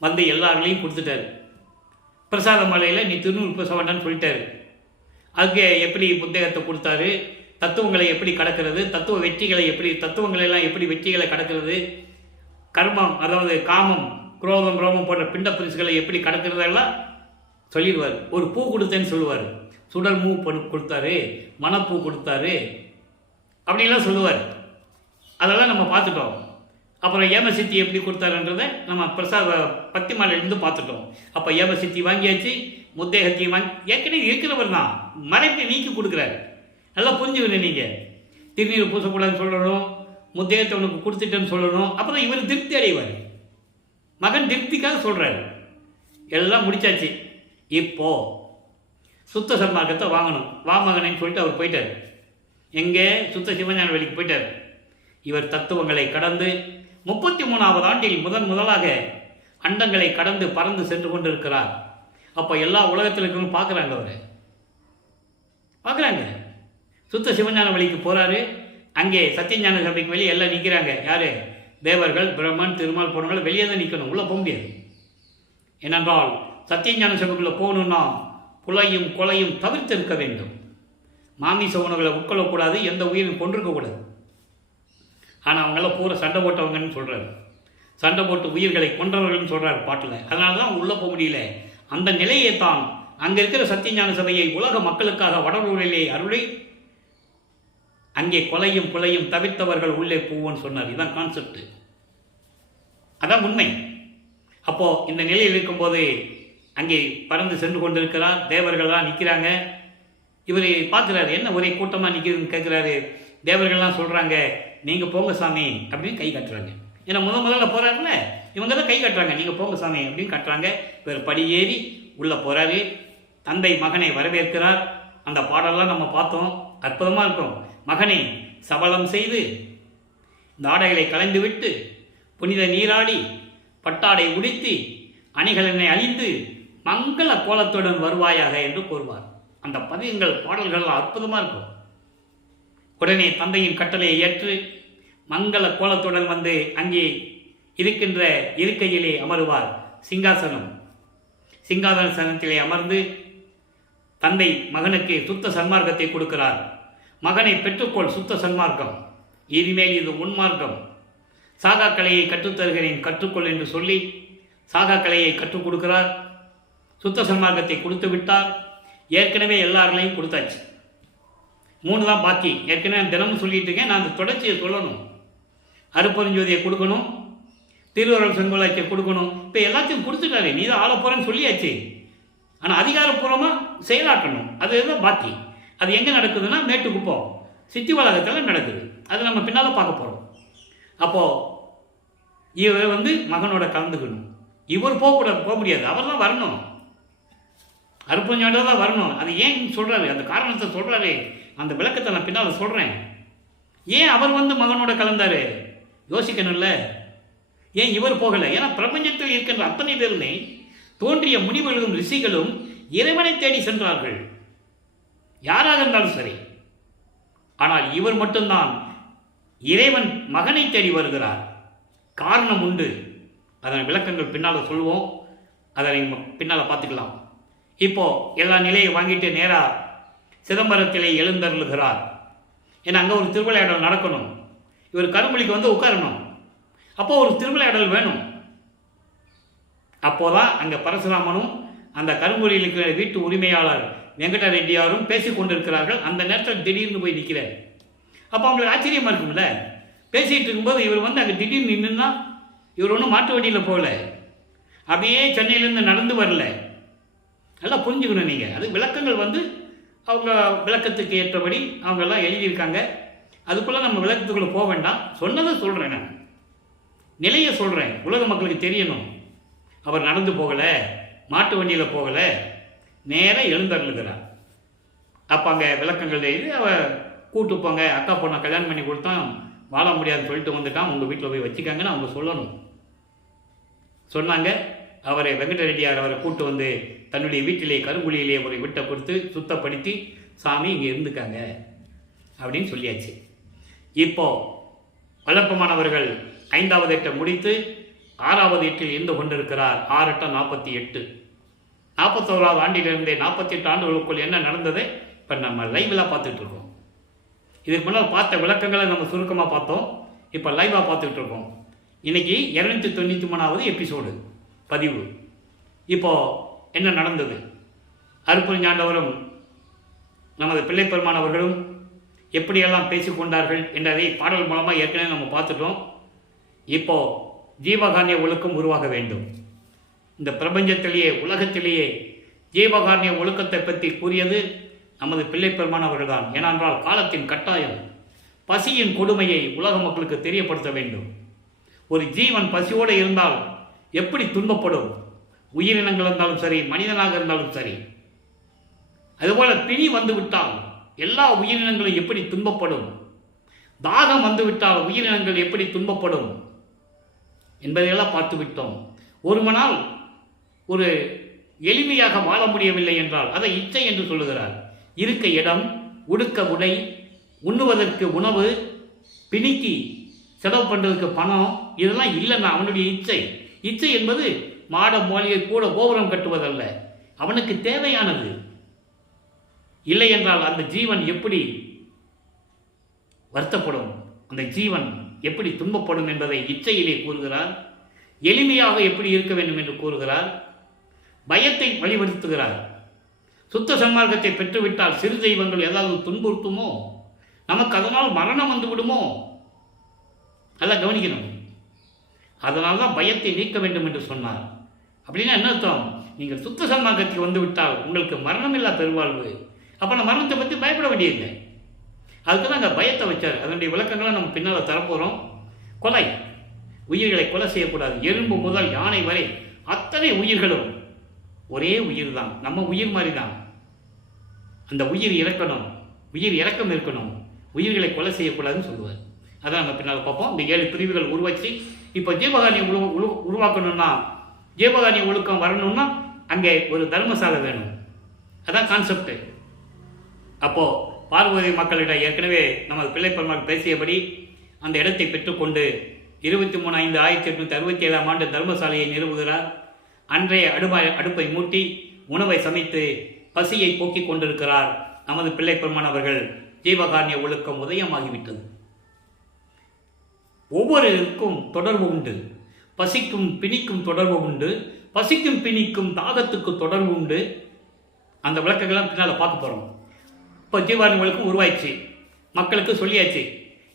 வந்து எல்லாரையும் கொடுத்துட்டாரு. பிரசாத மலையில் நீ திருநூறு பேச வேண்டான்னு சொல்லிட்டாரு. அதுக்கு எப்படி புத்தகத்தை கொடுத்தாரு, தத்துவங்களை எப்படி கடக்கிறது, தத்துவ வெற்றிகளை எப்படி, தத்துவங்களெல்லாம் எப்படி வெற்றிகளை கடக்கிறது, கர்மம் அதாவது காமம், குரோதம், ரோமம் போன்ற பிண்ட பரிசுகளை எப்படி கடக்கிறதெல்லாம் சொல்லிடுவார். ஒரு பூ கொடுத்தேன்னு சொல்லுவார். சுடல் மூ கொடுத்தாரு, மணப்பூ கொடுத்தாரு, அப்படிலாம் சொல்லுவார். அதெல்லாம் நம்ம பார்த்துட்டோம். அப்புறம் ஏமசித்தி எப்படி கொடுத்தாருன்றதை நம்ம பிரசாத பத்தி மாலையிலிருந்து பார்த்துட்டோம். அப்போ ஏமசித்தி வாங்கியாச்சு, முத்தேகத்தையும் வாங்கி ஏற்கனவே இருக்கிறவர் தான் மறைப்பை நீக்கி கொடுக்குறாரு. நல்லா புரிஞ்சுக்கணும். நீங்கள் திருநீர் பூசக்கூடாதுன்னு சொல்லணும், முத்தேகத்தை உனக்கு கொடுத்துட்டேன்னு சொல்லணும். அப்புறம் இவர் திருப்தி அடைவார். மகன் திருப்திக்காக சொல்கிறாரு. எல்லாம் முடிச்சாச்சு. இப்போ சுத்த சன்மார்க்கத்தை வாங்கணும், வா மகனேன்னு சொல்லிட்டு அவர் போயிட்டார். எங்கே? சுத்த சிவஞான வெளிக்கு போயிட்டார். இவர் தத்துவங்களை கடந்து 33வது ஆண்டில் முதலாக அண்டங்களை கடந்து பறந்து சென்று கொண்டிருக்கிறார். அப்போ எல்லா உலகத்தில் இருக்கணும் பார்க்குறாங்க. அவர் பார்க்குறாங்க. சுத்த சிவஞான வழிக்கு போகிறாரு. அங்கே சத்தியஞான சபைக்கு வெளியே எல்லாம் நிற்கிறாங்க. யார்? தேவர்கள், பிரம்மன், திருமால் போனவங்களை வெளியே தான் நிற்கணும், உள்ளே போக முடியாது. ஏனென்றால் சத்தியஞான சபைக்குள்ளே போகணுன்னா புலையும் கொலையும் தவிர்த்திருக்க வேண்டும். மாமிச உணவுகளை உட்கொள்ளக்கூடாது, எந்த உயிரும் கொண்டிருக்கக்கூடாது. ஆனால் அவங்களாம் பூரா சண்டை போட்டவங்கன்னு சொல்கிறாரு. சண்டை போட்டு உயிர்களை கொன்றவர்கள்னு சொல்கிறார் பாட்டில். அதனால தான் உள்ளே போக முடியல. அந்த நிலையை தான் அங்கே இருக்கிற சத்தியஞான சபையை உலக மக்களுக்காக வடலூரிலே அருளி அங்கே கொலையும் புலையும் தவிர்த்தவர்கள் உள்ளே போவோன்னு சொன்னார். இதுதான் கான்செப்ட், அதான் உண்மை. அப்போது இந்த நிலையில் இருக்கும்போது அங்கே பறந்து சென்று கொண்டிருக்கிறார். தேவர்கள்லாம் நிற்கிறாங்க. இவர் பார்க்குறாரு, என்ன ஒரே கூட்டமாக நிற்கிறதுன்னு கேட்குறாரு. தேவர்கள்லாம் சொல்கிறாங்க, நீங்கள் போங்க சாமி அப்படின்னு கை காட்டுறாங்க. ஏன்னா முதல்ல போகிறாருல, இவங்க தான் கை காட்டுறாங்க, நீங்கள் போங்க சாமி அப்படின்னு காட்டுறாங்க. இவர் படி ஏறி உள்ளே போகிறாரு. தந்தை மகனை வரவேற்கிறார். அந்த பாடலாம் நம்ம பார்த்தோம், அற்புதமாக இருக்கும். மகனை சபலம் செய்து இந்த ஆடைகளை கலைந்து விட்டு புனித நீராடி பட்டாடை உடுத்தி அணிகளினை அழிந்து மங்கள கோலத்துடன் வருவாயாக என்று கூறுவார். அந்த பதியங்கள் பாடல்கள் அற்புதமாக இருக்கும். உடனே தந்தையின் கட்டளையை ஏற்று மங்கள கோலத்துடன் வந்து அங்கே இருக்கின்ற இருக்கையிலே அமருவார். சிங்காசனத்திலே அமர்ந்து தந்தை மகனுக்கு சுத்த சன்மார்க்கத்தை கொடுக்கிறார். மகனை பெற்றுக்கொள், சுத்த சன்மார்க்கம், இனிமேல் இது உன்மார்க்கம், சாகா கலையை கற்றுத்தருகிறேன், கற்றுக்கொள் என்று சொல்லி சாகா கலையை கற்றுக் கொடுக்கிறார். சுத்த சன்மார்க்கத்தை கொடுத்து விட்டார். ஏற்கனவே எல்லார்களையும் கொடுத்தாச்சு. 3 தான் பாக்கி. ஏற்கனவே தினமும் சொல்லிட்டு இருக்கேன், நான் அந்த தொடர்ச்சியை சொல்லணும். அருப்பெருஞ்சோதியை கொடுக்கணும், திருவருள் செங்கோலாக்கிய கொடுக்கணும். இப்போ எல்லாத்தையும் கொடுத்துட்டாரு, நீ தான் ஆள போகிறேன்னு சொல்லியாச்சு. ஆனால் அதிகாரப்பூர்வமாக செயலாக்கணும், அதுதான் பாக்கி. அது எங்கே நடக்குதுன்னா மேட்டுக்குப்பம் சித்தி வளாகத்தில் நடக்குது. அது நம்ம பின்னால் பார்க்க போகிறோம். அப்போது இவர் வந்து மகனோட கலந்துக்கணும். இவர் போக முடியாது, அவர் தான் வரணும். அருப்பெருஞ்சோதி தான் வரணும். அது ஏன் சொல்கிறாரு, அந்த காரணத்தை சொல்கிறாரு. அந்த விளக்கத்தை நான் பின்னால் சொல்கிறேன். ஏன் அவர் வந்து மகனோட கலந்தார் யோசிக்கணும்ல. ஏன் இவர் போகலை? ஏன்னா பிரபஞ்சத்தில் இருக்கின்ற அத்தனை பேருமே தோன்றிய முனிவர்களும் ரிஷிகளும் இறைவனை தேடி சென்றார்கள், யாராக இருந்தாலும் சரி. ஆனால் இவர் மட்டும்தான் இறைவன் மகனை தேடி வருகிறார். காரணம் உண்டு, அதன் விளக்கங்கள் பின்னால் சொல்லுவோம், அதை பின்னால் பார்த்துக்கலாம். இப்போ எல்லா நிலையை வாங்கிட்டு நேராக சிதம்பரத்திலே எழுந்தருளுகிறார். ஏன்னா அங்கே ஒரு திருவிளையாடல் நடக்கணும். இவர் கருமொழிக்கு வந்து உட்காரணும். அப்போது ஒரு திருவிளையாடல் வேணும். அப்போதான் அங்கே பரசுராமனும் அந்த கருங்குழியில் இருக்கிற வீட்டு உரிமையாளர் வெங்கட ரெட்டியாரும் பேசி கொண்டிருக்கிறார்கள். அந்த நேரத்தில் திடீர்னு போய் நிற்கிறார். அப்போ அவங்களுக்கு ஆச்சரியமாக இருக்கும்ல. பேசிகிட்டு இருக்கும்போது இவர் வந்து அங்கே திடீர்னு நின்றுன்னா, இவர் ஒன்றும் மாட்டு வண்டியில் போகல, அப்படியே சென்னையிலேருந்து நடந்து வரல. நல்லா புரிஞ்சுக்கணும் நீங்கள். அது விளக்கங்கள் வந்து அவங்க விளக்கத்துக்கு ஏற்றபடி அவங்கெல்லாம் எழுதியிருக்காங்க. அதுக்குள்ளே நம்ம விளக்கத்துக்குள்ளே போக வேண்டாம். சொன்னதை சொல்கிறேன், நான் நிலையை சொல்கிறேன், உலக மக்களுக்கு தெரியணும். அவர் நடந்து போகலை, மாட்டு வண்டியில் போகலை, நேராக எழுந்தருளுகிறார். அப்போ அங்கே விளக்கங்கள் எழுதி அவர் கூட்டு போங்க, அக்கா பொண்ணை கல்யாணம் பண்ணி கொடுத்தான், வாழ முடியாதுன்னு சொல்லிட்டு வந்துட்டான், உங்கள் வீட்டில் போய் வச்சுக்காங்கன்னு அவங்க சொல்லணும். சொன்னாங்க. அவரை வெங்கட ரெட்டியார் அவரை கூட்டு வந்து தன்னுடைய வீட்டிலே கருங்குழியிலே ஒரு வீட்டை கொடுத்து சுத்தப்படுத்தி, சாமி இங்கே இருந்துக்காங்க அப்படின்னு சொல்லியாச்சு. இப்போது வளர்ப்பமானவர்கள் 5வது எட்டை முடித்து 6வது எட்டில் இருந்து கொண்டிருக்கிறார். 6 8 48. 41வது ஆண்டிலிருந்தே 48 ஆண்டுகளுக்குள் என்ன நடந்தது இப்போ நம்ம லைவில் பார்த்துட்டு இருக்கோம். இதுக்கு முன்னால் பார்த்த விளக்கங்களை நம்ம சுருக்கமாக பார்த்தோம். இப்போ லைவாக பார்த்துக்கிட்டு இருக்கோம். இன்னைக்கு 293வது எபிசோடு பதிவு. இப்போது என்ன நடந்தது? அருப்பெருஞ்சாண்டவரும் நமது பிள்ளைப்பெருமானவர்களும் எப்படியெல்லாம் பேசிக்கொண்டார்கள் என்றதை பாடல் மூலமாக ஏற்கனவே நம்ம பார்த்துட்டோம். இப்போது ஜீவகாருண்ய ஒழுக்கம் உருவாக வேண்டும். இந்த பிரபஞ்சத்திலேயே உலகத்திலேயே ஜீவகாருண்ய ஒழுக்கத்தை பற்றி கூறியது நமது பிள்ளைப்பெருமானவர்கள் தான். ஏனென்றால் காலத்தின் கட்டாயம், பசியின் கொடுமையை உலக மக்களுக்கு தெரியப்படுத்த வேண்டும். ஒரு ஜீவன் பசியோடு இருந்தால் எப்படி துன்பப்படும், உயிரினங்கள் இருந்தாலும் சரி, மனிதனாக இருந்தாலும் சரி. அதுபோல பிணி வந்துவிட்டால் எல்லா உயிரினங்களும் எப்படி துன்பப்படும், தாகம் வந்துவிட்டால் உயிரினங்கள் எப்படி துன்பப்படும் என்பதையெல்லாம் பார்த்து விட்டோம். ஒருவனால் ஒரு எளிமையாக வாழ முடியவில்லை என்றால் அதை இச்சை என்று சொல்லுகிறார். இருக்க இடம், உடுக்க உடை, உண்ணுவதற்கு உணவு, பிணிக்கு செலவு பண்ணுறதுக்கு பணம், இதெல்லாம் இல்லைன்னா அவனுடைய இச்சை. இச்சை என்பது மாட மொழியை கூட கோபுரம் கட்டுவதல்ல, அவனுக்கு தேவையானது. இல்லை என்றால் அந்த ஜீவன் எப்படி வருத்தப்படும், அந்த ஜீவன் எப்படி துன்பப்படும் என்பதை இச்சையிலே கூறுகிறார். எளிமையாக எப்படி இருக்க வேண்டும் என்று கூறுகிறார். பயத்தை வலியுறுத்துகிறார். சுத்த சன்மார்க்கத்தை பெற்றுவிட்டால் சிறு தெய்வங்கள் ஏதாவது துன்புறுத்துமோ, நமக்கு அதனால் மரணம் வந்து விடுமோ, அதெல்லாம் கவனிக்கணும். அதனால்தான் பயத்தை நீக்க வேண்டும் என்று சொன்னார். அப்படின்னா என்ன அர்த்தம்? நீங்கள் சுத்த சன்மார்க்கத்துக்கு வந்து விட்டால் உங்களுக்கு மரணமில்லா பெருவாழ்வு. அப்போ நான் மரணத்தை பற்றி பயப்பட வேண்டியதில்லை. அதுக்கு தான் அங்கே பயத்தை வச்சார். அதனுடைய விளக்கங்களை நம்ம பின்னால் தரப்போகிறோம். கொலை, உயிர்களை கொலை செய்யக்கூடாது. எறும்பு முதல் யானை வரை அத்தனை உயிர்களும் ஒரே உயிர் தான், நம்ம உயிர் மாதிரி தான். அந்த உயிர் இறக்கணும், உயிர் இறக்கம் இருக்கணும், உயிர்களை கொலை செய்யக்கூடாதுன்னு சொல்லுவார். அதான் நம்ம பின்னால் பார்ப்போம். இந்த 7 பிரிவுகள் உருவாச்சு. இப்போ ஜீவகாரணி உருவாக்கணும்னா, ஜீவகாரணி ஒழுக்கம் வரணும்னா அங்கே ஒரு தர்மசாலை வேணும். அதான் கான்செப்ட். அப்போது பார்வதி மக்களிடம் ஏற்கனவே நமது பிள்ளைப்பெருமாள் பேசியபடி அந்த இடத்தை பெற்றுக்கொண்டு 23/5/1867 தர்மசாலையை நிறுவுகிறார். அன்றைய அடுப்பை மூட்டி உணவை சமைத்து பசியை போக்கிக் கொண்டிருக்கிறார் நமது பிள்ளைப்பெருமான் அவர்கள். ஜீவகாருண்ய ஒழுக்கம் உதயமாகிவிட்டது. ஒவ்வொருக்கும் தொடர்பு உண்டு. பசிக்கும் பிணிக்கும் தொடர்பு உண்டு. பசிக்கும் பிணிக்கும் தாகத்துக்கு தொடர்பு உண்டு. அந்த விளக்கங்கள்லாம் பின்னால் பார்க்க போகிறோம். இப்போ ஜீவகாருண்ய ஒழுக்கம் உருவாயிடுச்சு, மக்களுக்கு சொல்லியாச்சு.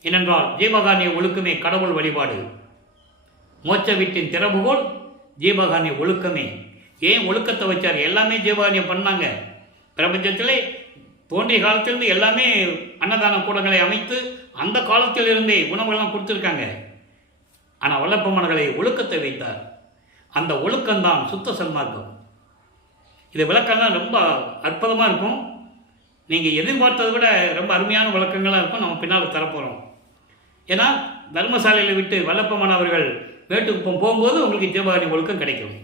ஏனென்றால் ஜீவகாருண்ய ஒழுக்கமே கடவுள் வழிபாடு. மோட்ச வீட்டின் திறவுகோல் ஜீவகாருண்ய ஒழுக்கமே. ஏன் ஒழுக்கத்தை வச்சார்? எல்லாமே ஜீவகாருண்யம் பண்ணாங்க. பிரபஞ்சத்திலே தோன்றிய காலத்திலிருந்து எல்லாமே அன்னதான கூடங்களை அமைத்து அந்த காலத்திலிருந்தே உணவுகள்லாம் கொடுத்துருக்காங்க. ஆனால் வல்லப்பெருமான்களை ஒழுக்கத்தை வைத்தார். அந்த ஒழுக்கம்தான் சுத்த சன்மார்க்கம். இது விளக்கம்லாம் ரொம்ப அற்புதமாக இருக்கும். நீங்கள் எதிர்பார்த்ததை விட ரொம்ப அருமையான விளக்கங்களாக இருக்கும். நம்ம பின்னால் தரப்போகிறோம். ஏன்னா தர்மசாலையில் விட்டு வல்லப்பெருமான் அவர்கள் மேட்டுக்குப்பம் போகும்போது உங்களுக்கு ஜீவகாருண்ய ஒழுக்கம் கிடைக்கும்.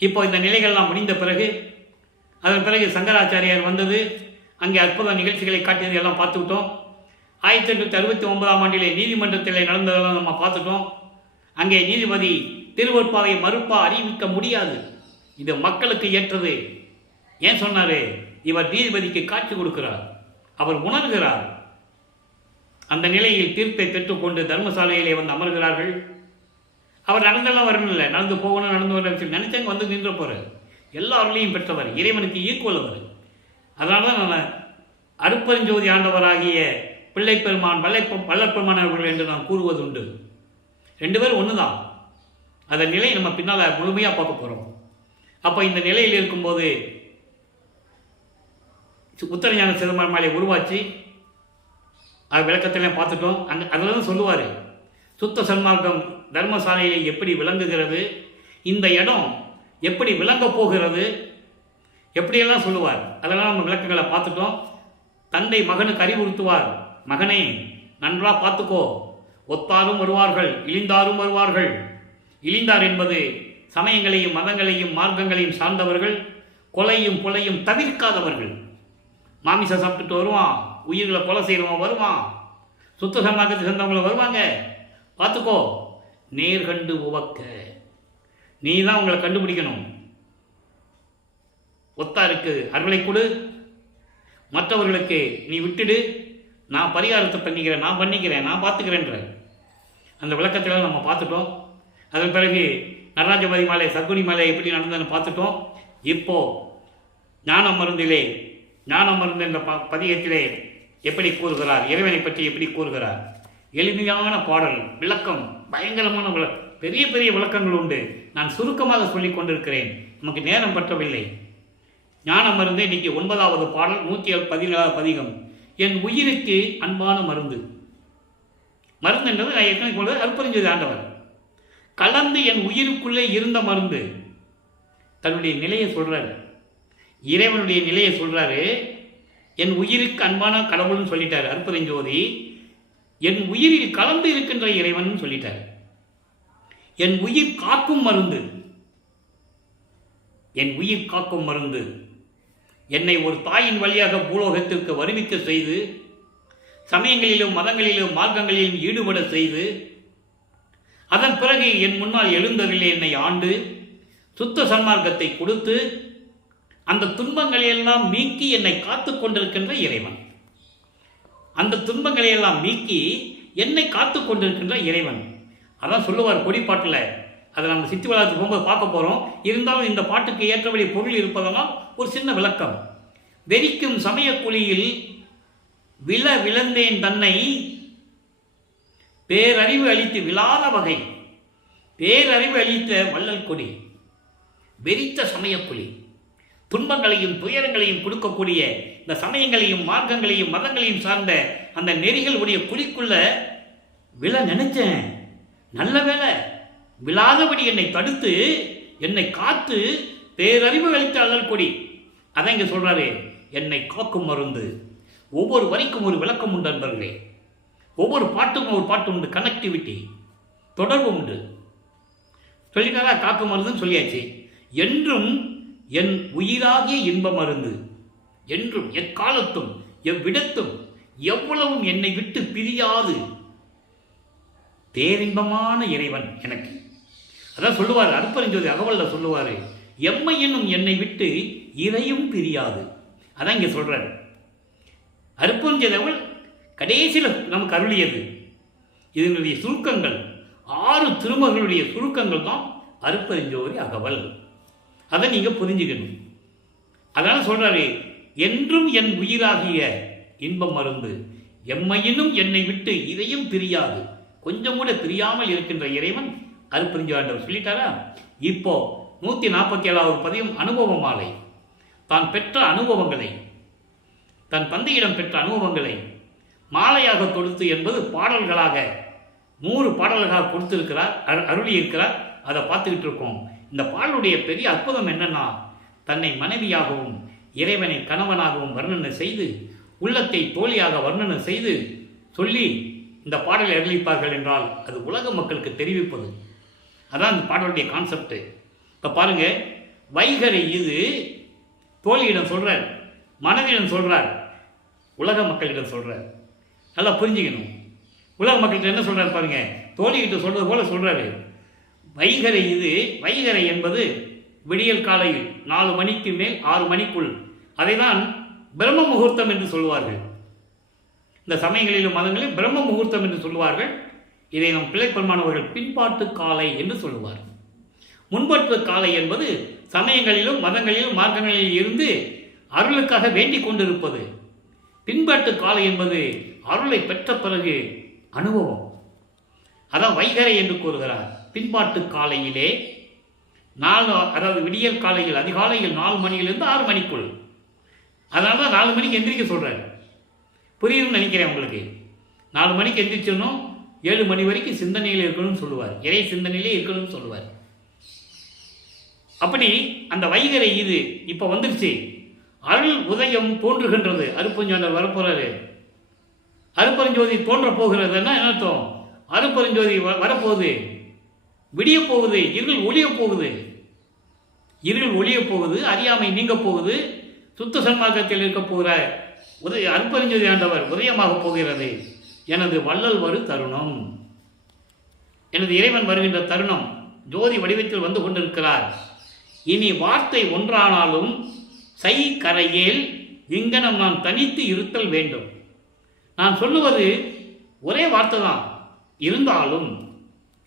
இப்போ இந்த நிலைகள்லாம் முடிந்த பிறகு, அதன் பிறகு சங்கராச்சாரியார் வந்தது, அங்கே அற்புத நிகழ்ச்சிகளை காட்டியது எல்லாம் பார்த்துக்கிட்டோம். 1869 நீதிமன்றத்தில் நடந்ததெல்லாம் நம்ம பார்த்துட்டோம். அங்கே நீதிபதி திருவொற்பாவை மறுப்பா அறிவிக்க முடியாது, இது மக்களுக்கு ஏற்றது. ஏன் சொன்னார்? இவர் நீதிபதிக்கு காட்சி கொடுக்கிறார், அவர் உணர்கிறார். அந்த நிலையில் தீர்ப்பை பெற்றுக்கொண்டு தர்மசாலையிலே வந்து அமர்கிறார்கள். அவர் நடந்தெல்லாம் வரணும் இல்லை, நடந்து போகணும், நடந்து வரணும் நினைச்சாங்க, வந்து நின்ற போகிறார். எல்லா அருளையும் பெற்றவர், இறைவனுக்கு ஈக்குவல் அவர். அதனால தான் நான் அருப்பெருஞ்சோதி ஆண்டவராகிய பிள்ளைப்பெருமான் வல்லப்பெருமான் அவர்கள் என்று நான் கூறுவது உண்டு. 2 பேரும் ஒன்று தான். அதன் நிலை நம்ம பின்னால் முழுமையாக பார்க்க போகிறோம். அப்போ இந்த நிலையில் இருக்கும்போது உத்தரஞான சிதம்பரமாலை உருவாச்சு. அது விளக்கத்திலையும் பார்த்துட்டோம். அதில் தான் சொல்லுவார், சுத்த சன்மார்க்கம் தர்மசாலையில் எப்படி விளங்குகிறது, இந்த இடம் எப்படி விளங்கப் போகிறது, எப்படியெல்லாம் சொல்லுவார். அதெல்லாம் நம்ம விளக்கங்களை பார்த்துட்டோம். தந்தை மகனுக்கு அறிவுறுத்துவார், மகனே நன்றாக பார்த்துக்கோ, ஒத்தாரும் வருவார்கள், இழிந்தாரும் வருவார்கள். இழிந்தார் என்பது சமயங்களையும் மதங்களையும் மார்க்கங்களையும் சார்ந்தவர்கள், கொலையும் கொலையும் தவிர்க்காதவர்கள். மாமிசம் சாப்பிட்டுட்டு வருவான், உயிர்களை கொலை செய்கிறவன் வருவான், சுத்த சன்மார்க்கத்தை சேர்ந்தவங்களை வருவாங்க, பார்த்துக்கோ. நேர்கண்டு உவக்க, நீ தான் உங்களை கண்டுபிடிக்கணும். ஒத்தாருக்கு அருளை கொடு, மற்றவர்களுக்கு நீ விட்டுடு, நான் பரிகாரத்தை பண்ணிக்கிறேன், நான் பண்ணிக்கிறேன், நான் பார்த்துக்கிறேன்ற அந்த விளக்கத்தில் நம்ம பார்த்துட்டோம். அதன் பிறகு நடராஜபதி மாலை சர்க்குனி மாலை எப்படி நடந்ததுன்னு பார்த்துட்டோம். இப்போது ஞான மருந்து என்ற பதிகத்திலே எப்படி கூறுகிறார், இறைவனை பற்றி எப்படி கூறுகிறார். எளிமையான பாடல், விளக்கம் பயங்கரமான பெரிய பெரிய விளக்கங்கள் உண்டு. நான் சுருக்கமாக சொல்லிக் கொண்டிருக்கிறேன், நமக்கு நேரம் பற்றவில்லை. ஞான மருந்து இன்னைக்கு 9வது பாடல், 117 பதிகம். என் உயிருக்கு அன்பான மருந்து. மருந்து என்றது நான் ஏற்கனவே சொல்றது அருப்பெருஞ்சோதி ஆண்டவர் கலந்து என் உயிருக்குள்ளே இருந்த மருந்து. தன்னுடைய நிலையை சொல்றாரு, இறைவனுடைய நிலையை சொல்றாரு. என் உயிருக்கு அன்பான கடவுள்னு சொல்லிட்டாரு அருப்பெருஞ்சோதி. என் உயிரில் கலந்து இருக்கின்ற இறைவன் சொல்லிட்டார். என் உயிர் காக்கும் மருந்து, என் உயிர் காக்கும் மருந்து. என்னை ஒரு தாயின் வழியாக பூலோகத்திற்கு வருவிக்க செய்து, சமயங்களிலும் மதங்களிலும் மார்க்கங்களிலும் ஈடுபட செய்து, அதன் பிறகு என் முன்னால் எழுந்தவர்களே என்னை ஆண்டு சுத்த சன்மார்க்கத்தை கொடுத்து அந்த துன்பங்களையெல்லாம் நீக்கி என்னை காத்து கொண்டிருக்கின்ற இறைவன். அந்த துன்பங்களையெல்லாம் நீக்கி என்னை காத்து கொண்டிருக்கின்ற இறைவன். அதான் சொல்லுவார் கொடிப்பாட்டில். அதை நம்ம சித்தி வளாகத்துக்கு போகும்போது பார்க்க போகிறோம். இருந்தாலும் இந்த பாட்டுக்கு ஏற்றபடி பொருள் இருப்பதனால் ஒரு சின்ன விளக்கம். வெறிக்கும் சமயக்குழியில் விழந்தேன் தன்னை பேரறிவு அளித்து விழாத வகை. பேரறிவு அளித்த வள்ளல் கொடி. வெறித்த சமயப்புலி, துன்பங்களையும் துயரங்களையும் கொடுக்கக்கூடிய இந்த சமயங்களையும் மார்க்கங்களையும் மதங்களையும் சார்ந்த அந்த நெறிகளுடைய குழிக்குள்ள விழ நினைச்சேன். நல்ல வேலை விழாதபடி என்னை தடுத்து என்னை காத்து பேரறிவு அளித்த அழல் கொடி. அதான் இங்க சொல்றாரு, என்னை காக்கும் மருந்து. ஒவ்வொரு வரிக்கும் ஒரு விளக்கம் உண்டு நண்பர்களே. ஒவ்வொரு பாட்டுக்கும் ஒரு பாட்டு உண்டு, கனெக்டிவிட்டி, தொடர்பு உண்டு. சொல்லிட்டாரா, காக்கும் மருந்துன்னு சொல்லியாச்சு. என்றும் என் உயிராகிய இன்ப மருந்து, என்றும் எக்காலத்தும் எவ்விடத்தும் எவ்வளவும் என்னை விட்டு பிரியாது பேரின்பமான இறைவன் எனக்கு. அதான் சொல்லுவார் அருட்பெருஞ்சோதி அகவல்ல சொல்லுவார், எம்மை என்னும் என்னை விட்டு இறையும் பிரியாது. அதான் இங்க சொல்றாரு. அருட்பெருஞ்சோதி அகவல் கடைசியில் நமக்கு அருளியது. இதனுடைய சுருக்கங்கள் 6 திருமகளுடைய சுருக்கங்கள் தான் அருட்பெருஞ்சோதி அகவல். அதை நீங்க புரிஞ்சுக்கணும். அதனால சொல்றாரு, என்றும் என் உயிராகிய இன்பம் மருந்து, எம்மையினும் என்னை விட்டு இதையும் பிரியாது, கொஞ்சம் கூட பிரியாமல் இருக்கின்ற இறைவன் அருட்பெருஞ்சோதி சொல்லிட்டாரா. இப்போ 147வது பதியம் அனுபவ மாலை. தான் பெற்ற அனுபவங்களை, தன் தந்தையிடம் பெற்ற அனுபவங்களை மாலையாக கொடுத்து என்பது பாடல்களாக 100 பாடல்களாக கொடுத்திருக்கிறார், அருளி இருக்கிறார். அதை பார்த்துக்கிட்டு இருக்கோம். இந்த பாடலுடைய பெரிய அற்புதம் என்னன்னா, தன்னை மனைவியாகவும் இறைவனை கணவனாகவும் வர்ணனை செய்து, உள்ளத்தை தோழியாக வர்ணனை செய்து சொல்லி இந்த பாடலை அருளிப்பார்கள் என்றால் அது உலக மக்களுக்கு தெரிவிப்பது. அதான் இந்த பாடலுடைய கான்செப்ட். இப்போ பாருங்க, வைகரை இது தோழியிடம் சொல்றார், மனைவியிடம் சொல்றார், உலக மக்களிடம் சொல்றார். நல்லா புரிஞ்சுக்கணும். உலக மக்கள்கிட்ட என்ன சொல்றாரு பாருங்க, தோழிகிட்ட சொல்றது போல சொல்றாரு. வைகரை இது, வைகரை என்பது விடியல் காலையில் 4 மணிக்கு மேல் 6 மணிக்குள், அதை தான் பிரம்ம முகூர்த்தம் என்று சொல்லுவார்கள். இந்த சமயங்களிலும் மதங்களில் பிரம்ம முகூர்த்தம் என்று சொல்லுவார்கள். இதை நம் பிள்ளைப்பெருமானவர்கள் பின்பாட்டு காலை என்று சொல்லுவார். முன்பற்று காலை என்பது சமயங்களிலும் மதங்களிலும் மார்க்கங்களில் இருந்து அருளுக்காக வேண்டிக் கொண்டிருப்பது. பின்பாட்டு காலை என்பது அருளை பெற்ற பிறகு அனுபவம். அதான் வைகரை என்று கூறுகிறார். பின்பாட்டு காலையிலே 4, அதாவது விடியல் காலையில் அதிகாலையில் 4 மணியிலிருந்து 6 மணிக்குள். அதனால தான் 4 மணிக்கு எந்திரிக்க சொல்றாரு. புரியுதுன்னு நினைக்கிறேன் உங்களுக்கு. 4 மணிக்கு எந்திரிச்சோன்னும் 7 மணி வரைக்கும் சிந்தனையில் இருக்கணும்னு சொல்லுவார், இறை சிந்தனையிலே இருக்கணும்னு சொல்லுவார். அப்படி அந்த வைகரை இது இப்போ வந்துருச்சு. அருள் உதயம் தோன்றுகின்றது. அருட்பெருஞ்சோதி வரப்போறாரு. அருட்பெருஞ்சோதி தோன்ற போகிறதுன்னா என்ன அர்த்தம்? அருட்பெருஞ்சோதி வரப்போகுது, விடிய போகுது, இருள் ஒளிய போகுது. இருள் ஒளிய போகுது, அறியாமை நீங்க போகுது. சுத்த சன்மார்க்கத்தில் இருக்க போகிற அருட்பெருஞ்சோதி ஆண்டவர் உதயமாக போகிறது. எனது வள்ளல் வரு தருணம், எனது இறைவன் வருகின்ற தருணம் ஜோதி வடிவத்தில் வந்து கொண்டிருக்கிறார். இனி வார்த்தை ஒன்றானாலும் சை கரையேல் இங்கனம் நான் தனித்து இருத்தல் வேண்டும். நான் சொல்லுவது ஒரே வார்த்தை தான், இருந்தாலும்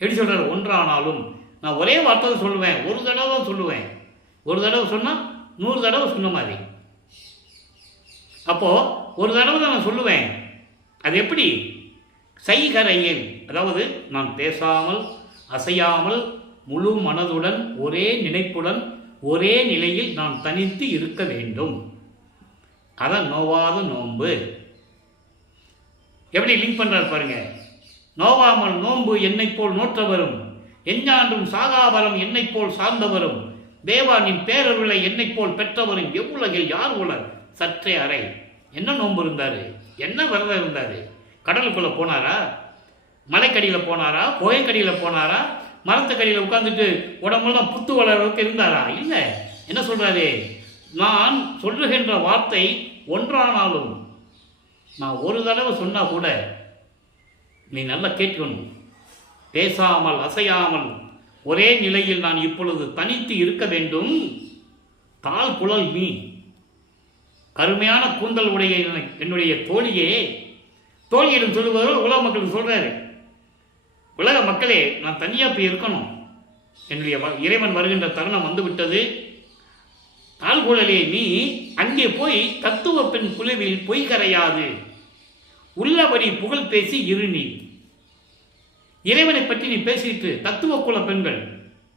எப்படி சொல்றாரு, ஒன்றானாலும் நான் ஒரே வார்த்தை தான் சொல்லுவேன். ஒரு தடவை தான் சொல்லுவேன். ஒரு தடவை சொன்னால் 100 தடவை சொன்ன மாதிரி. அப்போ ஒரு தடவை தான் நான் சொல்லுவேன். அது எப்படி? சைகரையில், அதாவது நான் பேசாமல் அசையாமல் முழு மனதுடன் ஒரே நினைப்புடன் ஒரே நிலையில் நான் தனித்து இருக்க வேண்டும். அதான் நோவாத நோன்பு. எப்படி லிங்க் பண்றாரு பாருங்க. நோவாமல் நோன்பு என்னை போல் நோற்றவரும், எஞ்ஞான்றும் சாகாவரம் என்னை போல் சார்ந்தவரும், தேவானின் பேரருளை என்னை போல் பெற்றவரும் எவ்வுலகில் யார் உலர் சற்றே அறை. என்ன நோன்பு இருந்தாரு, என்ன விரதம் இருந்தாரு? கடலுக்குள்ள போனாரா, மலைக்கடியில் போனாரா, கோயக்கடியில் போனாரா, மரத்துக்கடியில் உட்கார்ந்துட்டு உடம்பெல்லாம் புத்து வளர்றதுக்கு இருந்தாரா? இல்லை. என்ன சொல்றாரு? நான் சொல்லுகின்ற வார்த்தை ஒன்றானாலும், நான் ஒரு தடவை சொன்னா கூட நீ நல்லா கேட்கணும். பேசாமல் அசையாமல் ஒரே நிலையில் நான் இப்பொழுது தனித்து இருக்க வேண்டும். தாழ் குழல் நீ, கருமையான கூந்தல் உடைய என்னுடைய தோழியே. தோழியிடம் சொல்லுவதோ உலக மக்களுக்கு சொல்றாரு, உலக மக்களே நான் தனியா போய் இருக்கணும். என்னுடைய இறைவன் வருகின்ற தருணம் வந்து விட்டது. தாழ்குழலே நீ அங்கே போய் தத்துவ பெண் குழுவில் பொய் கரையாது, உள்ளபடி புகழ் பேசி இரு. நீ இறைவனை பற்றி நீ பேசிட்டு, தத்துவ குல பெண்கள்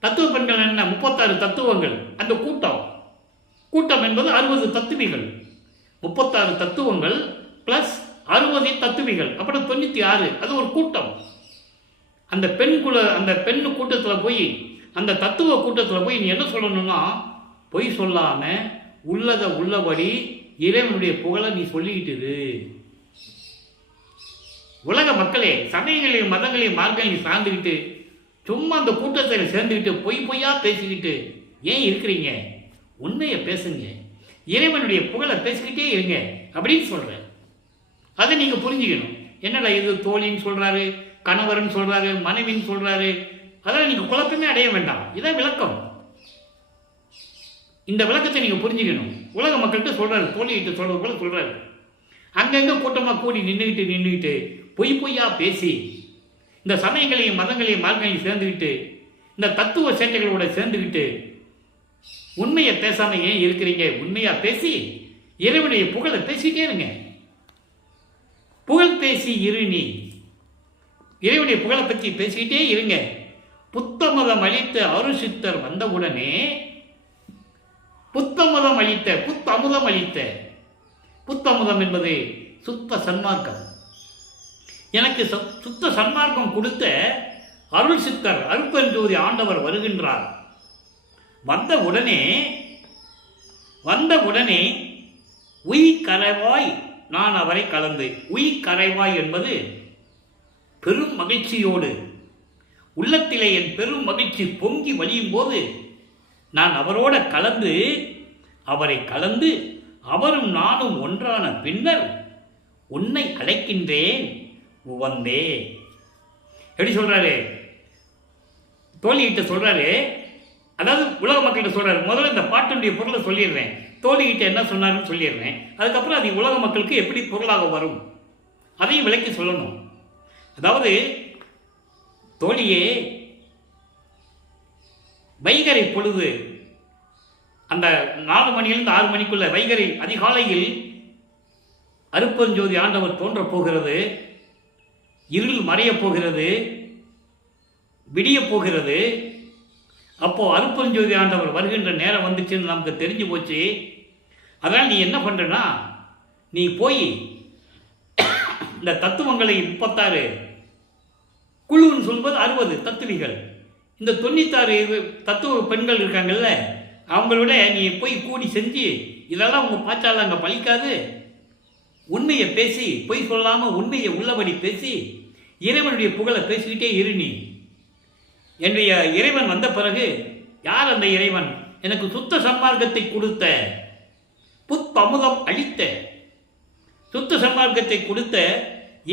தத்துவ பெண்கள் என்ன? 36 தத்துவங்கள். அந்த கூட்டம் என்பது 60 தத்துவிகள். 36 தத்துவங்கள் பிளஸ் 60 தத்துவிகள், அப்புறம் 96. அது ஒரு கூட்டம். அந்த பெண்ணு கூட்டத்தில் போய், அந்த தத்துவ கூட்டத்தில் போய் நீ என்ன சொல்லணும்னா, பொய் சொல்லாம உள்ளதை உள்ளபடி இறைவனுடைய புகழை நீ சொல்லிக்கிட்டு. உலக மக்களே, சமயங்களையும் மதங்களையும் மார்க்கங்களையும் சார்ந்துக்கிட்டு சும்மா அந்த கூட்டத்தில் சேர்ந்துக்கிட்டு பொய்யா பேசிக்கிட்டு ஏன் இருக்கிறீங்க? உண்மையை பேசுங்க, இறைவனுடைய புகழை பேசிக்கிட்டே இருங்க அப்படின்னு சொல்கிறேன். அதை நீங்கள் புரிஞ்சுக்கணும். என்னடா இது தோழின்னு சொல்கிறாரு, கணவர்னு சொல்கிறாரு, மனைவின்னு சொல்கிறாரு, அதெல்லாம் நீங்கள் குழப்பமே அடைய வேண்டாம். இதான் விளக்கம். இந்த விளக்கத்தை நீங்கள் புரிஞ்சுக்கணும். உலக மக்கள்கிட்ட சொல்கிறாரு, தோழிகிட்ட சொல்கிறது போல சொல்கிறாரு. அங்கங்கே கூட்டமாக கூடி நின்றுக்கிட்டு பொய்யா பேசி இந்த சமயங்களையும் மதங்களையும் மார்க்கங்களையும் சேர்ந்துக்கிட்டு இந்த தத்துவ சேட்டைகளோட சேர்ந்துக்கிட்டு உண்மையை பேசாமல் ஏன் இருக்கிறீங்க? உண்மையாக பேசி இறைவனுடைய புகழை பேசிக்கிட்டே இருங்க. புகழ் பேசி இரு. நீ இறைவனுடைய புகழை பற்றி பேசிக்கிட்டே இருங்க. புத்தமதம் அளித்த அருசித்தர் வந்தவுடனே புத்தமதம் அளித்த புத்தமுதம் அளித்த புத்தமுதம் என்பது சுத்த சன்மார்க்கம். எனக்கு சுத்த சன்மார்க்கம் கொடுத்த அருள் சித்தர் அருட்பெருஞ்சோதி ஆண்டவர் வருகின்றார். வந்த உடனே உயிர் கரைவாய் நான் அவரை கலந்து. உயிர் கரைவாய் என்பது பெரும் மகிழ்ச்சியோடு, உள்ளத்திலே என் பெரும் மகிழ்ச்சி பொங்கி வழியும் போது நான் அவரோட அவரை கலந்து அவரும் நானும் ஒன்றான பின்னர் உன்னை அழைக்கின்றேன் உவந்தே. எப்படி சொல்றாரு? தோழிகிட்ட சொல்றாரு, அதாவது உலக மக்கள்கிட்ட சொல்றாரு. முதல்ல இந்த பாட்டுடைய பொருளை சொல்லிடுறேன், தோழிகிட்ட என்ன சொன்னாருன்னு சொல்லிடுறேன். அதுக்கப்புறம் அது உலக மக்களுக்கு எப்படி பொருளாக வரும் அதையும் விளக்கி சொல்லணும். அதாவது தோழியே, வைகரை பொழுது அந்த 4 மணியிலிருந்து 6 மணிக்குள்ள வைகரை அதிகாலையில் அருட்பெருஞ்சோதி ஆண்டவர் தோன்றப் போகிறது. இருள் மறையப் போகிறது, விடியப் போகிறது. அப்போ அருட்பெருஞ்சோதி ஆண்டவர் வருகின்ற நேரம் வந்துச்சுன்னு நமக்கு தெரிஞ்சு போச்சு. அதனால் நீ என்ன பண்றனா, நீ போய் இந்த தத்துவங்களை 36 குழுன்னு சொல்வது 60 தத்துவிகள், இந்த 96 தத்துவ பெண்கள் இருக்காங்கல்ல, அவங்களோட நீ போய் கூடி செஞ்சு இதெல்லாம் உங்க பாச்சால அங்கே பழிக்காது. உண்மையை பேசி, பொய் சொல்லாமல் உண்மையை உள்ளபடி பேசி இறைவனுடைய புகழை பேசிக்கிட்டே இரு. நீ என்னுடைய இறைவன் வந்த பிறகு, யார் அந்த இறைவன்? எனக்கு சுத்த சன்மார்க்கத்தை கொடுத்த, புத்தமுதம் அளித்த, சுத்த சன்மார்க்கத்தை கொடுத்த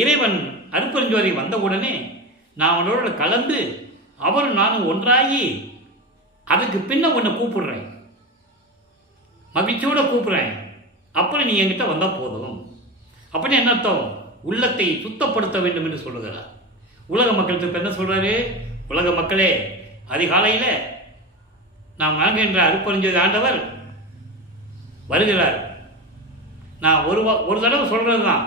இறைவன் அருட்பெருஞ்சோதி வந்தவுடனே நான் அவனோட கலந்து அவரும் நானும் ஒன்றாகி அதுக்கு பின்ன உன்னை கூப்பிடுறேன், மகிழ்ச்சியோட கூப்பிடுறேன். அப்புறம் நீ என்கிட்ட வந்தால் போதும். அப்படின்னு என்ன அர்த்தம்? உள்ளத்தை சுத்தப்படுத்த வேண்டும் என்று சொல்லுகிறார். உலக மக்களுக்கு என்ன சொல்றாரு? உலக மக்களே, அதிகாலையில் நாம் வணங்குகின்ற அருட்பெருஞ்சோதி ஆண்டவர் வருகிறார். நான் ஒரு தடவை சொல்றது தான்,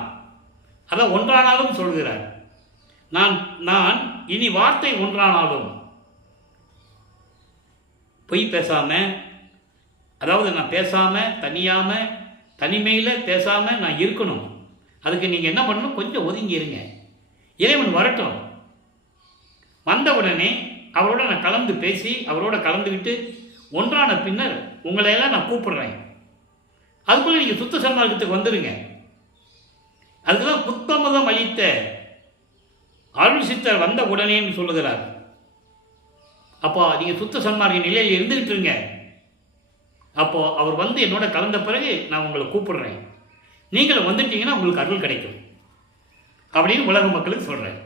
அதை ஒன்றானாலும் சொல்கிறார். நான் இனி வார்த்தை ஒன்றானாலும் பொய் பேசாம, அதாவது நான் பேசாம தனிமையில் பேசாம நான் இருக்கணும். அதுக்கு நீங்கள் என்ன பண்ணணும்? கொஞ்சம் ஒதுங்கி இருங்க. இறைவன் வரட்டும். வந்த உடனே அவரோட நான் கலந்து பேசி, அவரோட கலந்துக்கிட்டு ஒன்றான பின்னர் உங்களையெல்லாம் நான் கூப்பிடுறேன். அதுக்குள்ளே நீங்கள் சுத்த சன்மார்க்கத்துக்கு வந்துடுங்க. அதுக்குதான் புத்தமதம் அளித்த அருள் சித்தர் வந்த உடனேன்னு சொல்லுகிறார். அப்போ நீங்கள் சுத்த சன்மார்க்க நிலையில் இருந்துகிட்டு இருங்க. அப்போ அவர் வந்து என்னோட கலந்த பிறகு நான் உங்களை கூப்பிடுறேன். நீங்கள் வந்துட்டீங்கன்னா உங்களுக்கு அருள் கிடைக்கும் அப்படின்னு உலக மக்களுக்கு சொல்கிறேன்.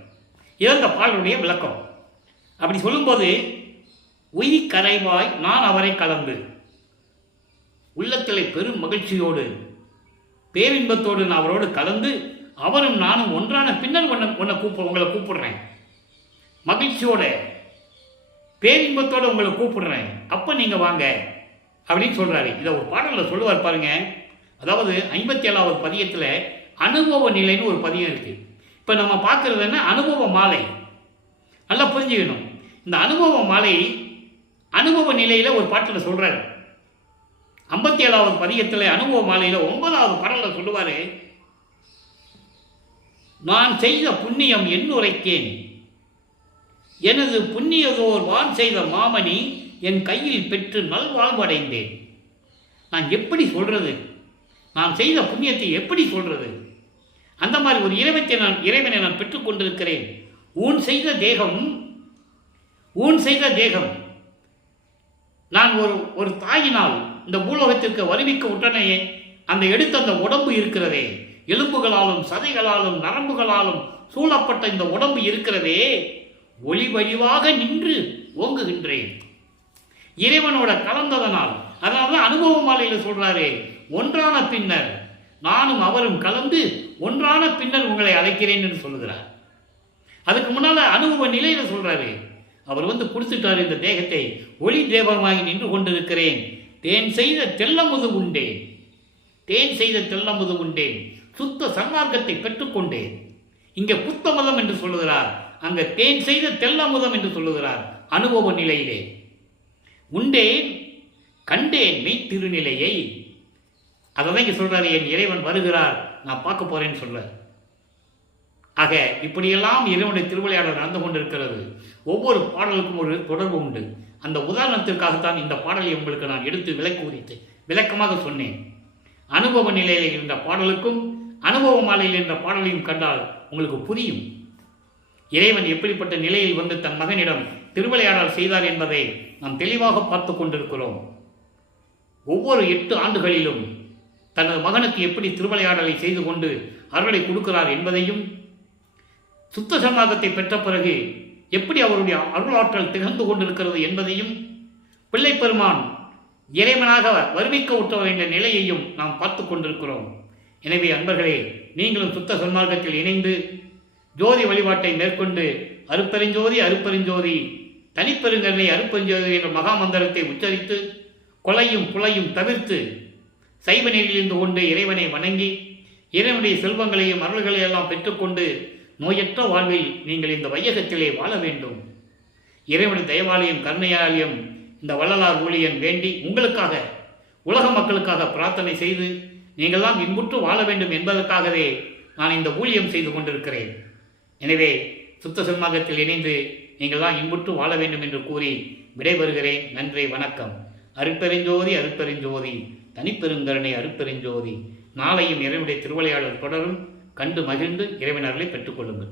இதான் இந்த பாடலுடைய விளக்கம். அப்படி சொல்லும்போது, உயிர் கரைவாய் நான் அவரை கலந்து, உள்ளத்திலே பெரும் மகிழ்ச்சியோடு பேரின்பத்தோடு நான் அவரோடு கலந்து அவரும் நானும் ஒன்றான பின்னர் உங்களை கூப்பிடுறேன். மகிழ்ச்சியோட பேரின்பத்தோடு உங்களை கூப்பிடுறேன், அப்போ நீங்கள் வாங்க அப்படின்னு சொல்கிறாரு. இதை ஒரு பாடலில் சொல்லுவார் பாருங்க. அதாவது 57வது பதியத்தில் அனுபவ நிலைன்னு ஒரு பதியம் இருக்குது. இப்போ நம்ம பார்க்குறது என்ன? அனுபவ மாலை. நல்லா புரிஞ்சுக்கணும். இந்த அனுபவ மாலை அனுபவ நிலையில் ஒரு பாட்டில் சொல்கிறார். 57வது பதிகத்தில் அனுபவ மாலையில் 9வது பாடலில் சொல்லுவார், நான் செய்த புண்ணியம் என்னுரைக்கேன், எனது புண்ணியதோர் வான் செய்த மாமணி என் கையில் பெற்று நல்வாழ்வு அடைந்தேன். நான் எப்படி சொல்றது? நான் செய்த புண்ணியத்தை எப்படி சொல்றது? அந்த மாதிரி ஒரு இறைவனை நான் பெற்றுக்கொண்டிருக்கிறேன். ஊன் செய்த தேகம் நான் ஒரு தாயினால் இந்த பூலோகத்திற்கு வருவிக்க உடனே அந்த எடுத்த அந்த உடம்பு இருக்கிறதே, எலும்புகளாலும் சதைகளாலும் நரம்புகளாலும் சூழப்பட்ட இந்த உடம்பு இருக்கிறதே, ஒளி வடிவாக நின்று ஓங்குகின்றேன் இறைவனோட கலந்ததனால். அதனால அனுபவ மாலையில் சொல்றாரு, ஒன்றான பின்னர் நானும் அவரும் கலந்து ஒன்றான பின்னர் உங்களை அழைக்கிறேன் என்று சொல்லுகிறார். அதுக்கு முன்னால அனுபவ நிலையில சொல்றாரு, அவர் கொடுத்துட்டாரு இந்த தேகத்தை, ஒளி தேவமாகி நின்று கொண்டிருக்கிறேன், தேன் செய்த தெல்லமுது உண்டேன், சுத்த சன்மார்க்கத்தை பெற்றுக்கொண்டேன். இங்க புத்தமதம் என்று சொல்லுகிறார், அங்க தேன் செய்த தெல்லமுதம் என்று சொல்லுகிறார். அனுபவ நிலையிலே உண்டேன், கண்டேன் மெய் திருநிலையை. அதான் இங்க சொல்றாரு, என் இறைவன் வருகிறார், நான் பார்க்க போறேன்னு சொல்ற. ஆக இப்படியெல்லாம் இறைவனுடைய திருவிளையாடல் நடந்து கொண்டிருக்கிறது. ஒவ்வொரு பாடலுக்கும் ஒரு தொடர்பு உண்டு. அந்த உதாரணத்திற்காகத்தான் இந்த பாடலை உங்களுக்கு நான் எடுத்து விளக்கமாக சொன்னேன். அனுபவ நிலையில் இருந்த பாடலுக்கும் அனுபவ மாலையில் என்ற பாடலையும் கண்டால் உங்களுக்கு புரியும், இறைவன் எப்படிப்பட்ட நிலையில் தன் மகனிடம் திருவிளையாடல் செய்தார் என்பதை நாம் தெளிவாக பார்த்து கொண்டிருக்கிறோம். ஒவ்வொரு 8 ஆண்டுகளிலும் தனது மகனுக்கு எப்படி திருவிளையாடலை செய்து கொண்டு அருளை கொடுக்கிறார் என்பதையும், சுத்த சன்மார்க்கத்தை பெற்ற பிறகு எப்படி அவருடைய அருளாற்றல் திகழ்ந்து கொண்டிருக்கிறது என்பதையும், பிள்ளை பெருமான் இறைவனாக வருவிக்க உற்ற வேண்டிய நிலையையும் நாம் பார்த்து கொண்டிருக்கிறோம். எனவே அன்பர்களே, நீங்களும் சுத்த சன்மார்க்கத்தில் இணைந்து ஜோதி வழிபாட்டை மேற்கொண்டு அருப்பெருஞ்சோதி தனிப்பெருங்கருணை அருப்பெருஞ்சோதி என்ற மகாமந்திரத்தை உச்சரித்து கொலையும் புலையும் தவிர்த்து சைவ நெறியிலிருந்து கொண்டு இறைவனை வணங்கி இறைவனுடைய செல்வங்களையும் அருள்களையும் எல்லாம் பெற்றுக்கொண்டு நோயற்ற வாழ்வில் நீங்கள் இந்த வையகத்திலே வாழ வேண்டும். இறைவனுடைய தயவாலயம் கருணையாலயம் இந்த வள்ளலார் ஊழியன் வேண்டி உங்களுக்காக, உலக மக்களுக்காக பிரார்த்தனை செய்து நீங்கள்லாம் இன்புற்று வாழ வேண்டும் என்பதற்காகவே நான் இந்த ஊழியம் செய்து கொண்டிருக்கிறேன். எனவே சுத்த சன்மார்க்கத்தில் இணைந்து நீங்கள்லாம் இன்புற்று வாழ வேண்டும் என்று கூறி விடைபெறுகிறேன். நன்றி, வணக்கம். அருட்பெருஞ்சோதி தனிப்பெருங்கருணை அருட்பெருஞ்சோதி. நாளையும் இறைவனுடைய திருவிளையாடல் தொடரும். கண்டு மகிழ்ந்து இறைவன் அருளை பெற்றுக்கொள்ளுங்கள்.